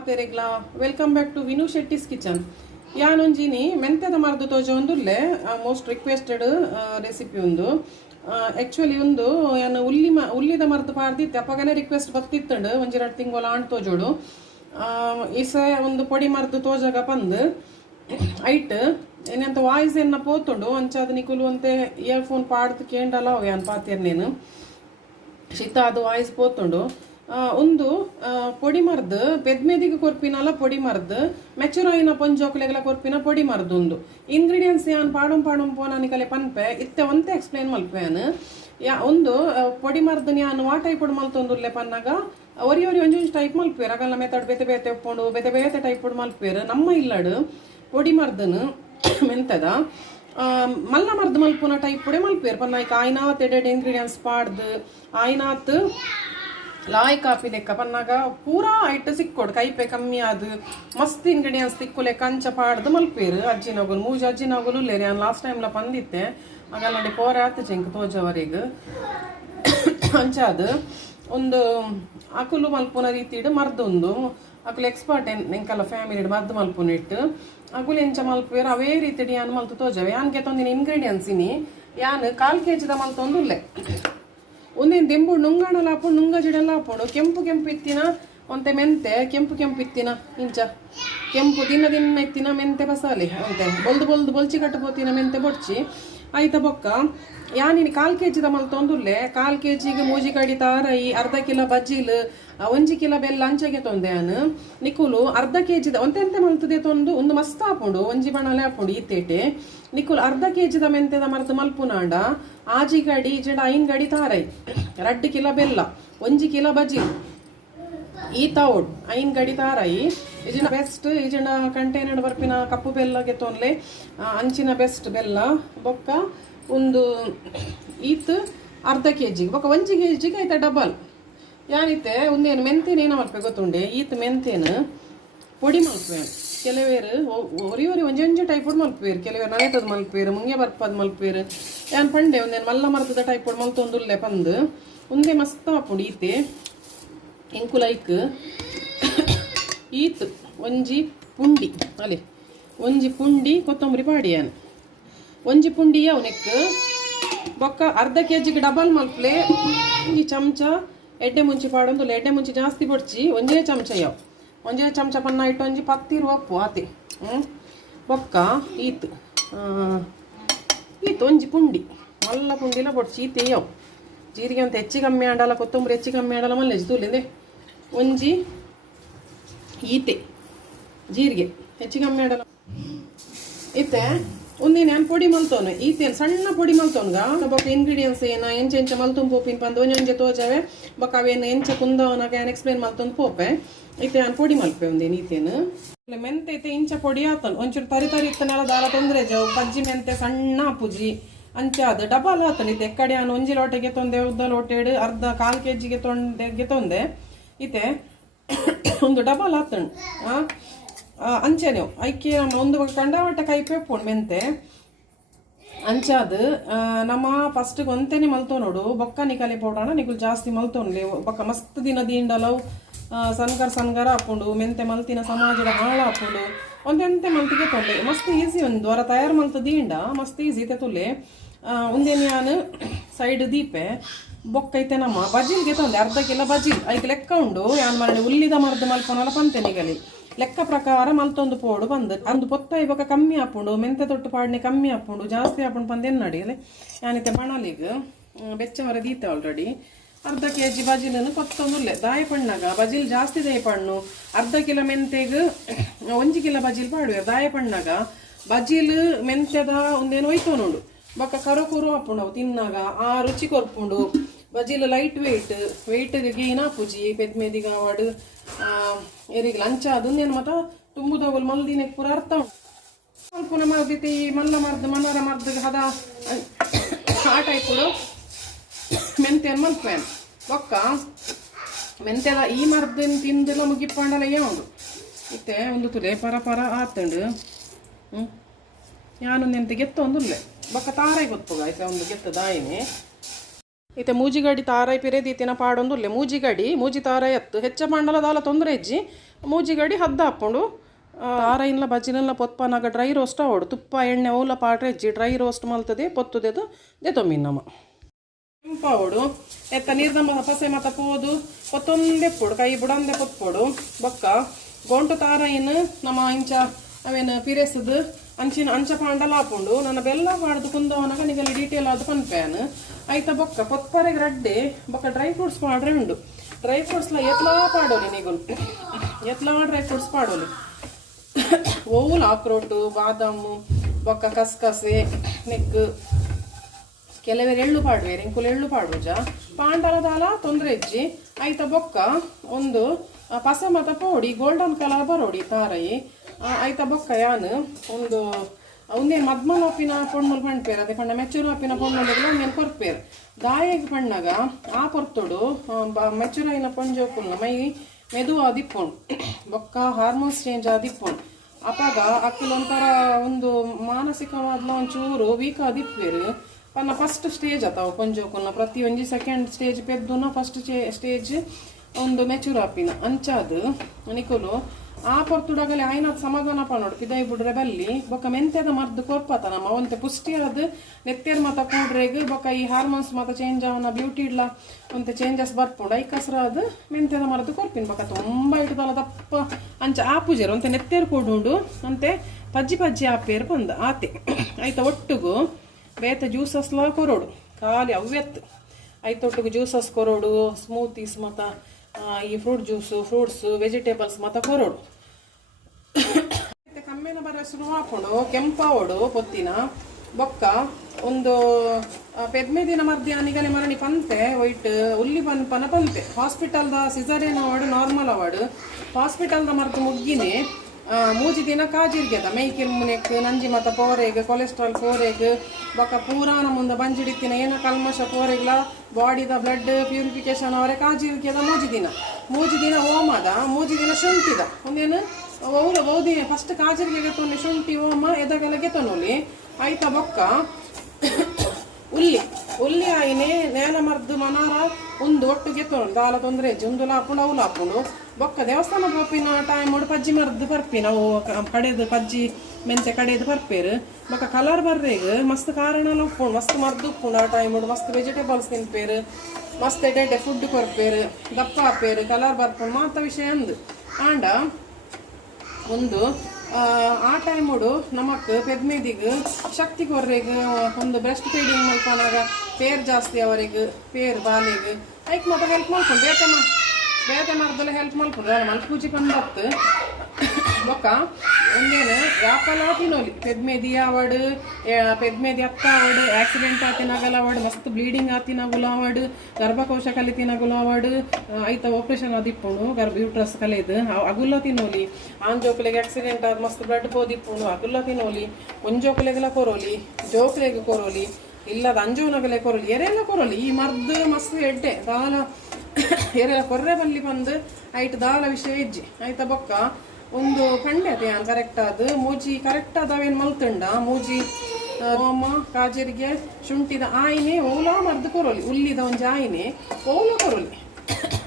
ಮಾತೆರೆಗ್ಲಾ welcome back to Vinu Shetty's kitchen. ಯಾನೊಂಜಿನಿ ಮೆಂತ್ಯದ ಮರದು ತೋಜ ಒಂದುಲ್ಲೆ ಮೋಸ್ಟ್ ರಿಕ್ವೆಸ್ಟೆಡ್ ರೆಸಿಪಿ ಒಂದು. ಆ್ಯಕ್ಚುಲಿ ಒಂದು ಯಾನು ಉಲ್ಲಿದ ಮರದು ಪಾಡ್ದಿತ್ತೆ ಅಪ್ಪಗನೆ ರಿಕ್ವೆಸ್ಟ್ ಬರ್ತಿತ್ತಂಡು ಒಂಜಿ 2 ತಿಂಗಳ ಆಣ್ ತೋಜೋಡು. ಈಸ ಒಂದು ಪೊಡಿ ಮರದು ತೋಜಾಗ ಪಂದು ಐಟ್ ಏನಂತ ವಾಯ್ಸ್ ಎನ್ನ ಪೋತುಂಡು ಅಂಚಾದ ನಿಕುಲು ಅಂತೆ ಇಯರ್ಫೋನ್ ಪಾಡ್ದು ಕೇಂಡಲ್ಲ ಯಾನ್ ಪಾತಿಯರ್ ನೀನು ಶೀತ ಅದು ವಾಯ್ಸ್ ಪೋತುಂಡು. ಒಂದು ಪೊಡಿ ಮರ್ದು ಪೆದ್ಮೆದಿಗೆ ಕೊರ್ಪಿನಲ್ಲ ಪೊಡಿ ಮರ್ದು ಮೆಚುರಾಯಿನ ಪೊಂಜೋಕ್ಲೆಗಳ ಕೊರ್ಪಿನ ಪೊಡಿ ಮರ್ದು ಒಂದು ಇಂಗ್ರೀಡಿಯೆಂಟ್ಸ್ ಯಾನ್ ಪಾಡಂ ಪೋನಾನಿಕಲೆ ಪನ್ಪೆ ಇತ್ತೆ ಒಂತೆ ಎಕ್ಸ್ಪ್ಲೇನ್ ಮಲ್ಪೇನು. ಒಂದು ಪೊಡಿ ಮರ್ದು ಯಾನು ವಾ ಟೈಪ್ ಮಲ್ತೊಂದುಲ್ಲೆ ಪನ್ನಾಗ ಒರಿ ಒಂಜೊಂಜು ಟೈಪ್ ಮಲ್ಪೇರು ಅಗಲ್ಲ ಮೆತ್ತಡ್ ಬೇತೆ ಉಪ್ಪುಂಡು ಬೇತೆ ಟೈಪ್ ಮಲ್ಪೇರು. ನಮ್ಮ ಇಲ್ಲಡು ಪೊಡಿ ಮರ್ದನು ಮೆಂತದ ಮಲ್ಲ ಮರ್ದು ಮಲ್ಪುನ type ಪುಡೆ ಮಲ್ಪೇರು ಪನ್ನಾಯ್ಕ ಆಯ್ನಾತ್ aided ingredients ಪಾಡ್ದು ಆಯ್ನಾತ್ Loy copy ಲೆಕ್ಕ ಪನ್ನಾಗ ಪೂರಾ ಐಟ್ ಸಿಕ್ಕೋಡು ಕೈಪೆ ಕಮ್ಮಿ ಆದ್ ಮಸ್ತ್ ಇಂಗ್ರೀಡಿಯೆಂಟ್ಸ್ ತಿಕ್ಕುಲೆ ಕಂಚ ಪಾಡ್ದು ಮಲ್ಪೇರು. ಅಜ್ಜಿನಗುಲು ಮೂಜು ಅಜ್ಜಿನಗುಲು ಇಲ್ಲೇರಿ ನಾನು ಲಾಸ್ಟ್ ಟೈಮ್ಲ ಬಂದಿತ್ತೆ ಆಗಲ್ಲ ನೋಡಿ ಪೋರೆ ಆತು ಚೆಂಕ್ ತೋಜವರೆಗೆ ಅಂಚಾದ ಒಂದು ಅಕುಲು ಮಲ್ಪುನ ರೀತಿಡು ಮರ್ದೊಂದು ಅಕುಲು ಎಕ್ಸ್ಪರ್ಟ್ ಎಂಕಲ್ಲ ಫ್ಯಾಮಿಲಿ ಮರ್ದು ಮಲ್ಪುನ ಇಟ್ಟು ಅಕುಲು ಎಂಚ ಮಲ್ಪೇರು ಅವೇ ರೀತಿ ಯಾನು ಮಲ್ತು ತೋಜವೆ. ಯಾನ್ಗೆ ತೊಂದಿನ ಇಂಗ್ರೀಡಿಯೆಂಟ್ಸ್ ಇನಿ ಯಾನು 1/4 kg ಮಲ್ತೊಂದುಲ್ಲೆ ಒಂದೇನು ದೆಂಬು ನುಂಗಾಣಲ ಹಾಕೊಂಡು ನುಂಗ ಜಿಡೆಲ್ಲ ಹಾಕೊಂಡು ಕೆಂಪು ಇತ್ತಿನ ಒಂತೆ ಮೆಂತೆ ಕೆಂಪು ಇತ್ತಿನ ಇಂಚ ಕೆಂಪು ದಿನ ಇತ್ತಿನ ಮೆಂತೆ ಬಸಾಲೆ ಅಂತೆ ಬೊಲ್ದು ಬೊಲ್ಚಿ ಕಟ್ಟಬೋತಿನ ಮೆಂತೆ ಬೊಡ್ಚಿ ಆಯ್ತ ಬೊಕ್ಕ ಯಾನಿನಿ 1/4 kg ಮಲ್ತೊಂದುಲ್ಲೆ 1/4 kg ಮೂಜಿ ಕಡಿ ತಾರೈ ಅರ್ಧ ಕಿಲೋ ಬಜ್ಜಿಲ್ 1 ಕಿಲೋ ಬೆಲ್ಲ ಅಂಚಗೆ ತೊಂದೆ ನಾನು ನಿಕುಲು ಅರ್ಧ kg ಒಂತೆಂತೆ ಮಲ್ತದೆ ತೊಂದು ಒಂದು ಮಸ್ತ್ ಹಾಕೊಂಡು ಒಂಜಿ ಬಣಲೆ ಹಾಕೊಂಡು ಈತೇಟೆ ನಿಕುಲು ಅರ್ಧ kg ಮೆಂತೆದ ಮರ್ದು ಮಲ್ಪುನಾಂಡ ಆಜಿ ಗಡಿ ಜಡ 5 ಗಡಿ ತಾರೈ 2 ಕಿಲೋ ಬೆಲ್ಲ 1 ಕಿಲೋ ಬಜ್ಜಿ ಈ ತೌಡ್ 5 ಗಡಿ ತಾರೈ ಇಜಿನ ಬೆಸ್ಟ್ ಇಜಿನ ಕಂಟೈನರ್ ಬರ್ಪಿನ ಕಪ್ಪು ಬೆಲ್ಲಗೆ ತೊನ್ಲೆ ಅಂಚಿನ ಬೆಸ್ಟ್ ಬೆಲ್ಲ ಬೊಕ್ಕ ಒಂದು ಈತ್ ಅರ್ಧ kg ಬೊಕ್ಕ 1 kg ಆಯ್ತಾ ಡಬಲ್ ಯಾನಿತ್ತೆ ಒಂದೇನು ಮೆಂತೇನೇನು ಮಲ್ಪೆ ಗೊತ್ತುಂಡೆ ಈತ್ ಮೆಂತೇನು ಪೊಡಿ ಮಲ್ಪೆ ಕೆಲವೇರು ಒರಿ ಒಂಜೊಂಜು ಟೈಪ್ ಮಲ್ಪೇರು ಕೆಲವೇರು ನನೆತದ ಮಲ್ಪೇರು ಮುಂಗೆ ಬರ್ಪದ ಮಲ್ಪೇರು ಯಾನ್ ಪಂಡೆ ಒಂದೇನು ಮಲ್ಲ ಮರತದ ಟೈಪ್ ಮಲ್ತೊಂದುಲ್ಲೆ ಪಂದು ಒಂದೇ ಮಸ್ತ್ ಹಾಪುಂಡು ಈತೆ ಎಂಕು ಲೈಕ್ ಈತ್ ಒಂಜಿ ಪುಂಡಿ ಅಲೆ ಒಂಜಿ ಪುಂಡಿ ಕೊತ್ತಂಬರಿ ಪಾಡಿ ಯಾನು ಒಂಜಿ ಪುಂಡಿ ಅವು ನೆಕ್ ಬೊಕ್ಕ ಅರ್ಧ kg ಡಬಲ್ ಮಲ್ಪಲೆ ಒಂಜಿ ಚಮಚ ಎಡ್ಡೆ ಮುಂಚಿ ಪಾಡೊಂದು ಎಡ್ಡೆ ಮುಂಚಿ ಜಾಸ್ತಿ ಬೊಡ್ಚಿ ಒಂಜೇ ಚಮಚ ಯಾವು ಒಂಜೇ ಚಮಚ ಪನ್ನ ಇಟ್ಟು ಒಂಜಿ ಪತ್ತಿರು ಒಪ್ಪು ಆತೆ ಬೊಕ್ಕ ಈತ್ ಒಂಜಿ ಪುಂಡಿ ಮಲ್ಲ ಪುಂಡಿಲ ಬೊಡ್ಚಿ ಈತೆ ಯಾವು ಜೀರಿಗೆ ಅಂತ ಹೆಚ್ಚಿ ಕಮ್ಮಿ ಆಡಲ್ಲ ಕೊತ್ತಂಬರಿ ಹೆಚ್ಚಿ ಕಮ್ಮಿ ಆಡಲ್ಲ ಮಲ್ಲೆಜ್ ತೂಲಿಂದೆ ಒಂಜಿ ಈತೆ ಜೀರಿಗೆ ಹೆಚ್ಚಿ ಕಮ್ಮಿ ಆಡಲ್ಲ ಇತ್ತೆ ಒಂದೇನು ನಾನು ಪೊಡಿ ಮಲ್ತೋನು ಈತೇನು ಸಣ್ಣ ಪೊಡಿ ಮಲ್ತೋನ್ಗ ಬೊಕ್ಕ ಇಂಗ್ರೀಡಿಯೆಂಟ್ಸ್ ಏನ ಎಂಚ ಮಲ್ತೊಂದು ಪೋಪಿನ ಪಂದು ಒಂಜೊಂಜೆ ತೋಜವೆ ಬೊಕ್ಕ ಅವೇನು ಎಂಚ ಕುಂದವನಾಗ ಏನು ಎಕ್ಸ್ಪ್ಲೇನ್ ಮಲ್ತೊಂದು ಪೋಪೆ ಐತೆ ನಾನು ಪೊಡಿ ಮಲ್ಪೆ ಒಂದೇನು ಈತೇನು ಮೆಂತೆ ಐತೆ ಇಂಚ ಪೊಡಿ ಆತನು ಒಂಚೂರು ತರಿ ಇತ್ತನೆಲ್ಲ ದಾರ ತೊಂದರೆ ಜವು ಪಜ್ಜಿ ಮೆಂತೆ ಸಣ್ಣ ಪುಜಿ ಅಂಚಾದ ಡಬಲ್ ಆತನು ಇತ್ತೆ ಎಕ್ಕಡೆ ನಾನು ಒಂಜಿ ಲೋಟೆಗೆ ತೊಂದೆ ಉದ್ದ ಲೋಟೆಡು ಅರ್ಧ 1/4 kg ತೊಂದೆ ಇತ್ತೆ ಒಂದು ಡಬಲ್ ಆತನು ಅಂಚೆ ನೀವು ಐಕೆ ಒಂದು ಕಂಡಾವಟ ಕೈಪೆ ಪೋಣ್ ಮೆಂತೆ ಅಂಚಾದ ನಮ್ಮ ಫಸ್ಟ್ ಒಂತೆನೆ ಮಲ್ತೋ ನೋಡು ಬೊಕ್ಕ ನಿಕಲೆ ಪೌಡರ್ನ ನಿಕುಲ್ ಜಾಸ್ತಿ ಮಲ್ತೋನ್ಲೆ ಬೊಕ್ಕ ಮಸ್ತ್ ದಿನ ದೀಂಡಲವು ಸನ್ಗರ ಹಾಕೊಂಡು ಮೆಂತೆ ಮಲ್ತಿನ ಸಮಾಜದ ಹಾಳ ಹಾಕೊಂಡು ಒಂದೆಂತೆ ಮಲ್ತಿಗೆ ತೊಂಡೆ ಮಸ್ತ್ ಈಸಿ ಒಂದು ವಾರ ತಯಾರು ಮಲ್ತು ದೀಂಡ ಮಸ್ತ್ ಈಸಿ ತೆತ್ತುಲೆ ಒಂದೇನು ನಾನು ಸೈಡ್ ದೀಪೆ ಬೊಕ್ಕ ಐತೆ ನಮ್ಮ ಬಜಿಲ್ಗೆ ತೊಂದೆ ಅರ್ಧ ಕಿಲೋ ಬಜಿಲ್ ಐಕೆ ಲೆಕ್ಕ ಉಂಡು ಯಾನ್ ಮಾಡಿ ಉಲ್ಲಿದ ಮರದ್ದು ಮಲ್ಪನಲ್ಲ ಪಂತೆ ನಿಗಲಿ ಲೆಕ್ಕ ಪ್ರಕಾರ ಮಲ್ತೊಂದು ಪೋಡು ಬಂದು ಅಂದು ಪೊತ್ತ ಇವಾಗ ಕಮ್ಮಿ ಹಾಕೊಂಡು ಮೆಂತೆ ತೊಟ್ಟು ಪಾಡ್ನೆ ಕಮ್ಮಿ ಹಾಕೊಂಡು ಜಾಸ್ತಿ ಹಾಕೊಂಡು ಬಂದೇನು ನಡಿಯಲೆ ಯಾನಿತ್ತೆ ಬಣಲಿಗೆ ಬೆಚ್ಚವರ ದೀತೆ ಆಲ್ರೆಡಿ ಅರ್ಧ kg ಬಜಿಲನ್ನು ಕೊತ್ತೊಂದುಲ್ಲೆ ದಾಯ ಪಣ್ಣಾಗ ಬಜಿಲ್ ಜಾಸ್ತಿ ದಾಯ ಪಣ್ಣು ಅರ್ಧ ಕಿಲೋ ಮೆಂತೆಗೆ 1 ಕಿಲೋ ಬಜಿಲ್ ಪಾಡುವೆ ದಾಯ ಪಣ್ಣಾಗ ಬಜಿಲ್ ಮೆಂತ್ಯದ ಒಂದೇನು ಒಯ್ತೋ ನೋಡು ಬೊಕ್ಕ ಕರು ಹಾಪುಂಡು ಅವು ತಿನ್ನಾಗ ಆ ರುಚಿ ಕೊರ್ಪುಂಡು ಬಜಿಲ್ ಲೈಟ್ ವೆಯ್ಟ್ ಗೇನ್ ಹಾಪುಜಿ ಪೆದ್ಮೆದಿಗ ವಾಡು ಎರಿಗೆ ಲಂಚ ಅದನ್ನೇನು ಮತ್ತ ತುಂಬುದವಲ್ ಮಲ್ದಿನ ಪೂರ ಅರ್ಥ ಉಂಟು ಸ್ವಲ್ಪ ಮರ್ದಿತಿ ಮಲ್ಲ ಮರ್ದು ಮನರ ಮರ್ದ ಹದ ಆ ಟೈಪುಡು ಮೆಂತೆಯನ್ನು ಮಲ್ಪೇನು ಬೊಕ್ಕ ಮೆಂತೆದ ಈ ಮರ್ದಿನ ತಿಂದೆಲ್ಲ ಮುಗಿಪ್ಪಂಡಲ್ಲ ಏನುಂಡು ಇತ್ತೆ ಒಂದು ತುಲೆ ಪರ ಆತಂಡು ಯಾನೊಂದು ಎಂತ ಗೆತ್ತ ಒಂದುಲ್ಲೆ ಬೊಕ್ಕ ತಾರಾಯಿ ಗೊತ್ತುಗ ಆಯ್ತಾ ಒಂದು ಗೆತ್ತ ದಾಯಿನಿ ಇತ್ತೆ ಮೂಜಿಗಡಿ ತಾರಾಯಿ ಪಿರೆದೀತಿನ ಪಾಡೊಂದುಲ್ಲೆ ಮೂಜಿಗಡಿ ಮೂಜಿ ತಾರಾಯಿ ಎತ್ತು ಹೆಚ್ಚ ಮಂಡಲ ದಾಲ ತೊಂದರೆ ಇಜ್ಜಿ ಮೂಜಿಗಡಿ ಹದ್ದ ಹಾಕ್ಕೊಂಡು ತಾರಾಯಿನ್ಲ ಬಜ್ಜಿನೆಲ್ಲ ಪೊತ್ಪನಾಗ ಡ್ರೈ ರೋಸ್ಟ್ ಆವಡು ತುಪ್ಪ ಎಣ್ಣೆ ಓಲ ಪಾಟ್ರೆ ಇಜ್ಜಿ ಡ್ರೈ ರೋಸ್ಟ್ ಮಲ್ತದೆ ಪೊತ್ತುದೆದು ದೆತೊಮ್ಮಿನ್ನಮ್ಮ ಕೆಂಪಾವಡು ಎತ್ತ ನೀರ್ದಮ್ಮ ಪಸೆ ಮತ ಪೋದು ಪೊತ್ತೊಂದೆಪ್ಪೊಡು ಕೈ ಬುಡಂದೆ ಪೊತ್ಪೊಡು ಬೊಕ್ಕ ಗೋಂಟು ತಾರಾಯಿನ ನಮ್ಮ ಇಂಚ ಅವೇನು ಪಿರೆಸದು ಅಂಚ ಪಾಂಡಲ ಹಾಕೊಂಡು ನನ್ನ ಬೆಲ್ಲ ಪಾಡ್ದು ಕುಂದವನಾಗ ನಿಗಲ್ಲಿ ಡೀಟೇಲ್ ಆದ ಪನ್ಪ್ಯಾನ್ ಆಯ್ತಾ ಬೊಕ್ಕ ಪೊತ್ಪರೆಗೆ ರಡ್ಡೆ ಬೊಕ್ಕ ಡ್ರೈ ಫ್ರೂಟ್ಸ್ ಪಾಡ್ರೆ ಉಂಡು ಡ್ರೈ ಫ್ರೂಟ್ಸ್ಲ ಎತ್ಲಾ ಪಾಡೋಲಿ ನಿಗುಲು ಎತ್ಲಾ ಡ್ರೈ ಫ್ರೂಟ್ಸ್ ಪಾಡೋಲಿ ಓಲ್ ಆಕ್ರೋಟು ಬಾದಾಮು ಬೊಕ್ಕ ಕಸ್ಕಸೆ ನೆಕ್ ಕೆಲವೇರು ಎಳ್ಳು ಪಾಡುವೇರು ಇಂಕುಲು ಎಳ್ಳು ಪಾಡುಜ ಪಾಂಡಲ ದಾಲ ತೊಂದರೆ ಇಜ್ಜಿ ಆಯ್ತಾ ಬೊಕ್ಕ ಒಂದು ಪಸ ಮತ ಪೋಡಿ ಗೋಲ್ಡನ್ ಕಲರ್ ಬರೋಡಿ ತಾರಾಯಿ ಆಯ್ತಾ ಬೊಕ್ಕ ಯಾನು ಒಂದು ಒಂದೇನು ಮದ್ಮಲ್ ಆಪಿನ ಪೊಣ್ಣಲ್ ಪಣ್ಪೇರು ಅದೇ ಪಣ್ಣ ಮೆಚ್ಚೂರು ಆಪಿನ ಪೊಣ್ಣಲಿಗೆಲ್ಲ ಒಂದೇನು ಕೊರ್ಪೇರು ದಾಯಿಗೆ ಪಣ್ಣಾಗ ಆ ಪೊರ್ತೊಡು ಮೆಚ್ಚೂರಾಯಿನ ಪೊಂಜೋಪುಲ್ನ ಮೈ ಮೆದು ಆದಿಪ್ಪೊಂಡು ಬೊಕ್ಕ ಹಾರ್ಮೋನ್ಸ್ ಚೇಂಜ್ ಆದಿಪ್ಪೊಂಡು ಅಪಾಗ ಅಕ್ಕಲ್ ಒಂಥರ ಒಂದು ಮಾನಸಿಕವಾದ ಒಂಚೂರು ವೀಕ್ ಆದಿಪ್ಪೇರು ಪನ್ನ ಫಸ್ಟ್ ಸ್ಟೇಜ್ ಅತಾವ ಪೊಂಜೋಕುಲ್ನ ಪ್ರತಿ ಒಂಜಿ ಸೆಕೆಂಡ್ ಸ್ಟೇಜ್ ಪೆದ್ದುನ ಫಸ್ಟ್ ಸ್ಟೇಜ್ ಒಂದು ಮೆಚೂರ್ ಆಪಿನ ಅಂಚಾದು ನಿಕುಲು ಆ ಪೊರ್ತುಡಗಲೆ ಆಯ್ನದ ಸಮಾಧಾನ ಪನ್ನೋಡು ಪಿದಾಯಿ ಬಿಡ್ರೆ ಬಲ್ಲಿ ಬೊಕ್ಕ ಮೆಂತ್ಯದ ಮರ್ದು ಕೊರ್ಪತ ನಮ್ಮ ಒಂತೆ ಪುಷ್ಟಿ ಅದು ನೆತ್ತೇರ್ ಮತ ಕೂಡ್ರೆಗ್ ಬೊಕ್ಕ ಈ ಹಾರ್ಮೋನ್ಸ್ ಮತ ಚೇಂಜ್ ಅವನ ಬ್ಯೂಟಿ ಇಡ್ಲ ಒಂತೆ ಚೇಂಜಸ್ ಬರ್ಪುಂಡು ಐ ಕಸ್ರ ಅದು ಮೆಂತ್ಯದ ಮರದು ಕೊರ್ಪಿನ ಬೊಕ್ಕ ತುಂಬ ಇಟ್ಟದಲ್ಲ ದಪ್ಪ ಅಂಚ ಆ ಪೂಜೆರು ಒಂತೆ ನೆತ್ತೇರ್ ಕೂಡುಂಡು ಅಂತೆ ಪಜ್ಜಿ ಆಪೇರು ಬಂದ ಆತೆ ಆಯ್ತಾ ಒಟ್ಟುಗು ಬೇತೆ ಜ್ಯೂಸಸ್ಲ ಕೊರೋಡು ಖಾಲಿ ಅವ್ಯತ್ತು ಐತೊಟ್ಟಿಗೆ ಜ್ಯೂಸಸ್ ಕೊರೋಡು ಸ್ಮೂತೀಸ್ ಮತ ಈ ಫ್ರೂಟ್ ಜ್ಯೂಸು ಫ್ರೂಟ್ಸು ವೆಜಿಟೇಬಲ್ಸ್ ಮತ ಕೊರೋಡು ಕಮ್ಮಿನ ಬರ ಶುರು ಹಾಕೊಂಡು ಕೆಂಪಾವಡು ಪೊತ್ತಿನ ಬೊಕ್ಕ ಒಂದು ಪೆದ್ಮೆ ದಿನ ಮಧ್ಯಾಹ್ನಿಗಲೆ ಮರಣಿ ಪಂತೆ ಒಯ್ಟ್ ಉಲ್ಲಿ ಪನ ಪಂತೆ ಹಾಸ್ಪಿಟಲ್ದ ಸಿಸರೇನ್ ಅವಾರ್ಡ್ ನಾರ್ಮಲ್ ಅವಾರ್ಡ್ ಹಾಸ್ಪಿಟಲ್ದ ಮರ್ದು ಮುಗ್ಗಿನೇ ಮೂಜಿ ದಿನ ಕಾಜಿರ್ಗೆದ ಮೈಕಿರ್ ಮುನೆಕ್ ನಂಜಿ ಮತ ಪೋರೆಗ್ ಕೊಲೆಸ್ಟ್ರಾಲ್ ಪೋರೆಗ್ ಬೊಕ್ಕ ಪೂರಾನ ಮುಂದೆ ಬಂಜಿಡಿತ್ತಿನ ಏನ ಕಲ್ಮಶ ಪೋರೆಗ್ಲ ಬಾಡಿದ ಬ್ಲಡ್ ಪ್ಯೂರಿಫಿಕೇಶನ್ ಅವರೆ ಕಾಜಿರ್ಗೆದ ಮೂಜಿ ದಿನ ಓಮದ ಮೂಜಿ ದಿನ ಶುಂಠಿದ ಒಂದೇನು ಓದಿ ಫಸ್ಟ್ ಕಾಜಿರ್ಗೆ ಗೆತ್ತೊಂದು ಶುಂಠಿ ಓಮ ಎದಗೆಲ್ಲ ಗೆತ್ತೊನೊಲಿ ಆಯ್ತಾ ಬೊಕ್ಕ ಉಲ್ಲಿ ಆಯ್ನೆ ನೇಲ ಮರ್ದು ಮನಾರ ಒಂದು ಒಟ್ಟು ಗೆತ್ತೊಂಡು ದಾಲ ತೊಂದರೆ ಇಜ್ಜಿ ಒಂದು ಲಾಪುಂಡು ಅವು ಲಾಪುಂಡು ಬೊಕ್ಕ ದೇವಸ್ಥಾನ ಪೋಪಿನ ಟೈಮ್ ಒಡು ಪಜ್ಜಿ ಮರ್ದು ಪರ್ಪಿ ನಾವು ಕಡೆದು ಪಜ್ಜಿ ಮೆಂತೆ ಕಡೆದು ಪರ್ಪೇರು ಬೊಕ್ಕ ಕಲರ್ ಬರ್ರೇಗ ಮಸ್ತ್ ಕಾರಣ ಉಪ್ಪುಂಡು ಮಸ್ತ್ ಮರ್ದು ಉಪ್ಪುಂಡು ಆ ಟೈಮ್ ಒಡು ಮಸ್ತ್ ವೆಜಿಟೇಬಲ್ಸ್ ತಿನ್ಪೇರು ಮಸ್ತ್ ಎಡೆ ಫುಡ್ ಕೊರ್ಪೇರು ದಪ್ಪ ಹಾಪೇರು ಕಲರ್ ಬರ್ಪುಂಡು ಮಾತ ವಿಷಯ ಅಂದು ಆಂಡ ಒಂದು ಆ ಟೈಮುಡು ನಮಕ್ ಪೆದ್ಮೇದಿಗೆ ಶಕ್ತಿ ಕೊರ್ರೆಗ್ ಒಂದು ಬ್ರೆಸ್ಟ್ ಫೀಡಿಂಗ್ ಮಲ್ಪನಾಗ ಪೇರ್ ಜಾಸ್ತಿ ಅವರಿಗೆ ಪೇರ್ ಬಾಲೆಗ್ ಐಕ್ ಮತ್ತೆ ಹೆಲ್ಪ್ ಮಾಡ್ಕೊಂಡು ಬೇತೆ ಮರದಲ್ಲ ಹೆಲ್ಪ್ ಮಾಡ್ಕೊಂಡು ಮಲ್ಪೂಜಿ ಬಂದತ್ತು ಬೊಕ್ಕ ಒಂದೇನು ಯಾಪಲ ತಿನ್ನೋಲಿ ಪೆದ್ಮೇದಿ ಆವಡ್ ಪೆದ್ಮೇದಿ ಅತ್ತ ಆವಡ್ ಆಕ್ಸಿಡೆಂಟ್ ಆತಿನಾಗಲ್ಲ ಆವಡ್ ಮಸ್ತ್ ಬ್ಲೀಡಿಂಗ್ ಆತಿನಾಗುಲ ಆವಡ್ ಗರ್ಭಕೋಶ ಕಲಿತಿನಾಗುಲ ಆವಡ್ ಐತ ಆಪರೇಷನ್ ಆದಿಪ್ಪುಂಡು ಯೂಟ್ರಸ್ ಕಲೆದು ಅಗುಲ್ಲ ತಿನ್ನೋಲಿ ಆಂಜೋಕಲೆಗೆ ಆಕ್ಸಿಡೆಂಟ್ ಆದ ಮಸ್ತ್ ಬ್ಲಡ್ ಪೋದಿಪ್ಪುಂಡು ಅಗುಲ್ಲ ತಿನ್ನೋಲಿ ಒಂಜೋಕಲೆಗೆಲ್ಲ ಕೊರೋಲಿ ಜೋಕಲೆಗೆ ಕೊರೋಲಿ ಇಲ್ಲದ ಅಂಜೋನಗಲೆ ಕೊರೋಲಿ ಎರೆಲ್ಲ ಕೊರೋಲಿ ಈ ಮರ್ದು ಮಸ್ತ್ ಎಡ್ಡೆ ದಾಲ ಎರೆಲ್ಲ ಕೊರ್ರೆ ಬಲ್ಲಿ ಬಂದು ಐಟ್ ದಾಲ ವಿಷಯ ಇಜ್ಜಿ ಆಯ್ತಾ ಬೊಕ್ಕ ಒಂದು ಕಂಡೆ ಅದೇ ಕರೆಕ್ಟ್ ಆದ ಮೂಜಿ ಕರೆಕ್ಟ್ ಅದಾವೇನು ಮಲ್ತಂಡ ಮೂಜಿ ಓಮ ಕಾಜರಿಗೆ ಶುಂಠಿದ ಆಯ್ನೆ ಓಲಾ ಮರ್ದು ಕೊರೋಲಿ ಉಲ್ಲಿದ ಒಂಜಿ ಆಯ್ನೆ ಓಲ ಕೊರೋಲಿ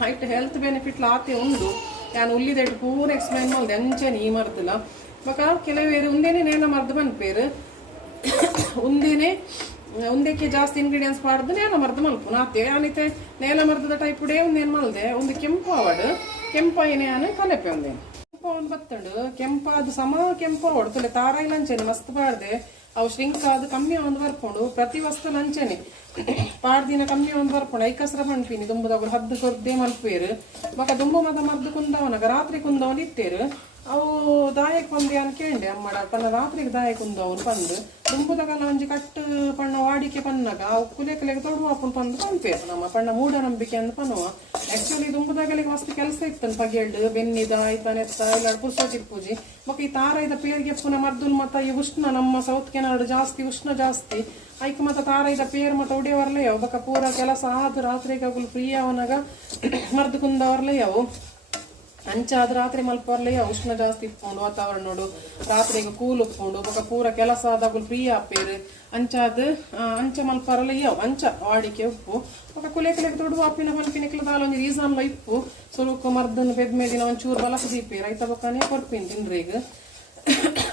ಐಟ್ ಹೆಲ್ತ್ ಬೆನಿಫಿಟ್ಲ ಆತೆ ಉಂಡು ನಾನು ಉಲ್ಲಿದ ಇಟ್ಟು ಪೂರ ಎಕ್ಸ್ಪ್ಲೈನ್ ಮಾಡಿದೆ ಅಂಚೆನೆ ಈ ಮರ್ದಲ್ಲ ಬೊಕ್ಕ ಕೆಲವೇರು ಒಂದೇನೆ ನೇಲ ಮರ್ದು ಬಂದ್ಪೇರು ಒಂದಕ್ಕೆ ಜಾಸ್ತಿ ಇಂಗ್ರೀಡಿಯೆಂಟ್ಸ್ ಪಾಡ್ದು ನೇಲ ಮರ್ದು ಮಲ್ಪು ನಾತೆ ಆನಿತೆ ನೇಲ ಮರ್ದದ ಟೈಪ್ ಉಡೇ ಒಂದೇನು ಮಲ್ದೆ ಒಂದು ಕೆಂಪು ಅವಡು ಕೆಂಪಾಯಿನೇ ಆನೆ ಕಲೆಪೆ ಒಂದೇನು ಒಂದು ಬತ್ತಂಡು ಕೆಂಪಾದ ಸಮ ಕೆಂಪು ಹೊಡ್ತಲೆ ತಾರಾಯಿ ಲಂಚನೆ ಮಸ್ತ್ ಪಾಡ್ದೆ ಅವು ಶ್ರಿಂಕ್ ಆದ ಕಮ್ಮಿ ಒಂದು ಬರ್ಕೊಂಡು ಪ್ರತಿ ವಸ್ತು ಲಂಚನೆ ಪಾಡ್ದಿನ ಕಮ್ಮಿ ಒಂದು ಬರ್ಕೊಂಡು ಐಕಸ್ರ ಪಣ್ಪಿನಿ ದುಂಬುದಾಗ ಹದ್ದು ಕೊರ್ದೆ ಮಲ್ಪೇರು ಬೊಕ್ಕ ದುಂಬು ಮದ ಮರ್ದು ಕುಂದವನಾಗ ರಾತ್ರಿ ಕುಂದವನ್ ಇತ್ತೇರು ಅವು ದಾಯಕ್ ಬಂದೆ ಅಂತ ಕೇಂಡೆ ಅಮ್ಮಡ ಪನ್ನ ರಾತ್ರಿಗೆ ದಾಯಕ್ ಕುಂದವ್ರು ಬಂದು ದುಂಬುದಾಗಲ್ಲ ಒಂಜಿ ಕಟ್ಟು ಪಣ್ಣ ವಾಡಿಕೆ ಪನ್ನಾಗ ಅವು ಕುಲೆಕಲೆಗೆ ತೊಡುವ ಅಪ್ಪನ ಬಂದು ಪನ್ಪೇರು ನಮ್ಮ ಪಣ್ಣ ಮೂಢನಂಬಿಕೆ ಅಂತ ಪನ್ನುವ ಆಕ್ಚುಲಿ ದುಂಬುದಾಗಲಿಗೆ ಮಸ್ತ್ ಕೆಲಸ ಇತ್ತನ್ ಪಗೆಲ್ಡು ಬೆನ್ನಿದ ಐತನೆತ್ತ ಇಲ್ಲ ಪುರ್ಸೋಟಿಗೆ ಪೂಜಿ ಬೊಕ್ಕ ಈ ತಾರೈದ ಪೇರ್ಗೆ ಪುನಃ ಮರ್ದುಲ್ ಮತ್ತ ಈ ಉಷ್ಣ ನಮ್ಮ ಸೌತ್ ಕೆನಾಡು ಜಾಸ್ತಿ ಉಷ್ಣ ಜಾಸ್ತಿ ಐಕ್ ಮತ್ತ ತಾರೈದ ಪೇರ್ ಮತ್ತ ಉಡಿಯವರ್ಲೆಯವು ಬೊಕ್ಕ ಪೂರ ಕೆಲಸ ಆದ ರಾತ್ರಿಗೆ ಅವುಲು ಫ್ರೀ ಅವನಾಗ ಮರ್ದು ಕುಂದವರ್ಲೆಯವು ಅಂಚಾದ ರಾತ್ರಿ ಮಲ್ಪರ್ಲೆಯ ಉಷ್ಣ ಜಾಸ್ತಿ ಇಟ್ಕೊಂಡು ವಾತಾವರಣ ನೋಡು ರಾತ್ರಿಗೆ ಕೂಲ್ ಉಪ್ಕೊಂಡು ಬೊಕ ಪೂರ ಕೆಲಸ ಆದಾಗಲು ಫ್ರೀ ಆಪೇರು ಅಂಚಾದ ಅಂಚ ಮಲ್ಪರಲ್ಲ ಅಂಚ ವಾಡಿಕೆ ಉಪ್ಪು ಬೊಕ ಕುಲೆ ತೊಡು ಆಪಿನ ಪನ್ಪಿನಕ್ಲ ದಾಲೊಂದು ರೀಸನ್ಲ ಇಪ್ಪು ಸ್ವಲ್ಪ ಮರ್ದನ್ ಬೆದ್ಮೇದಿನ ಒಂಚೂರು ಬಲಕ ದೀಪೇರು ಐತ ಬೊಕ್ಕನೇ ಕೊರ್ಪಿನ್ ತಿನ್ರೀಗ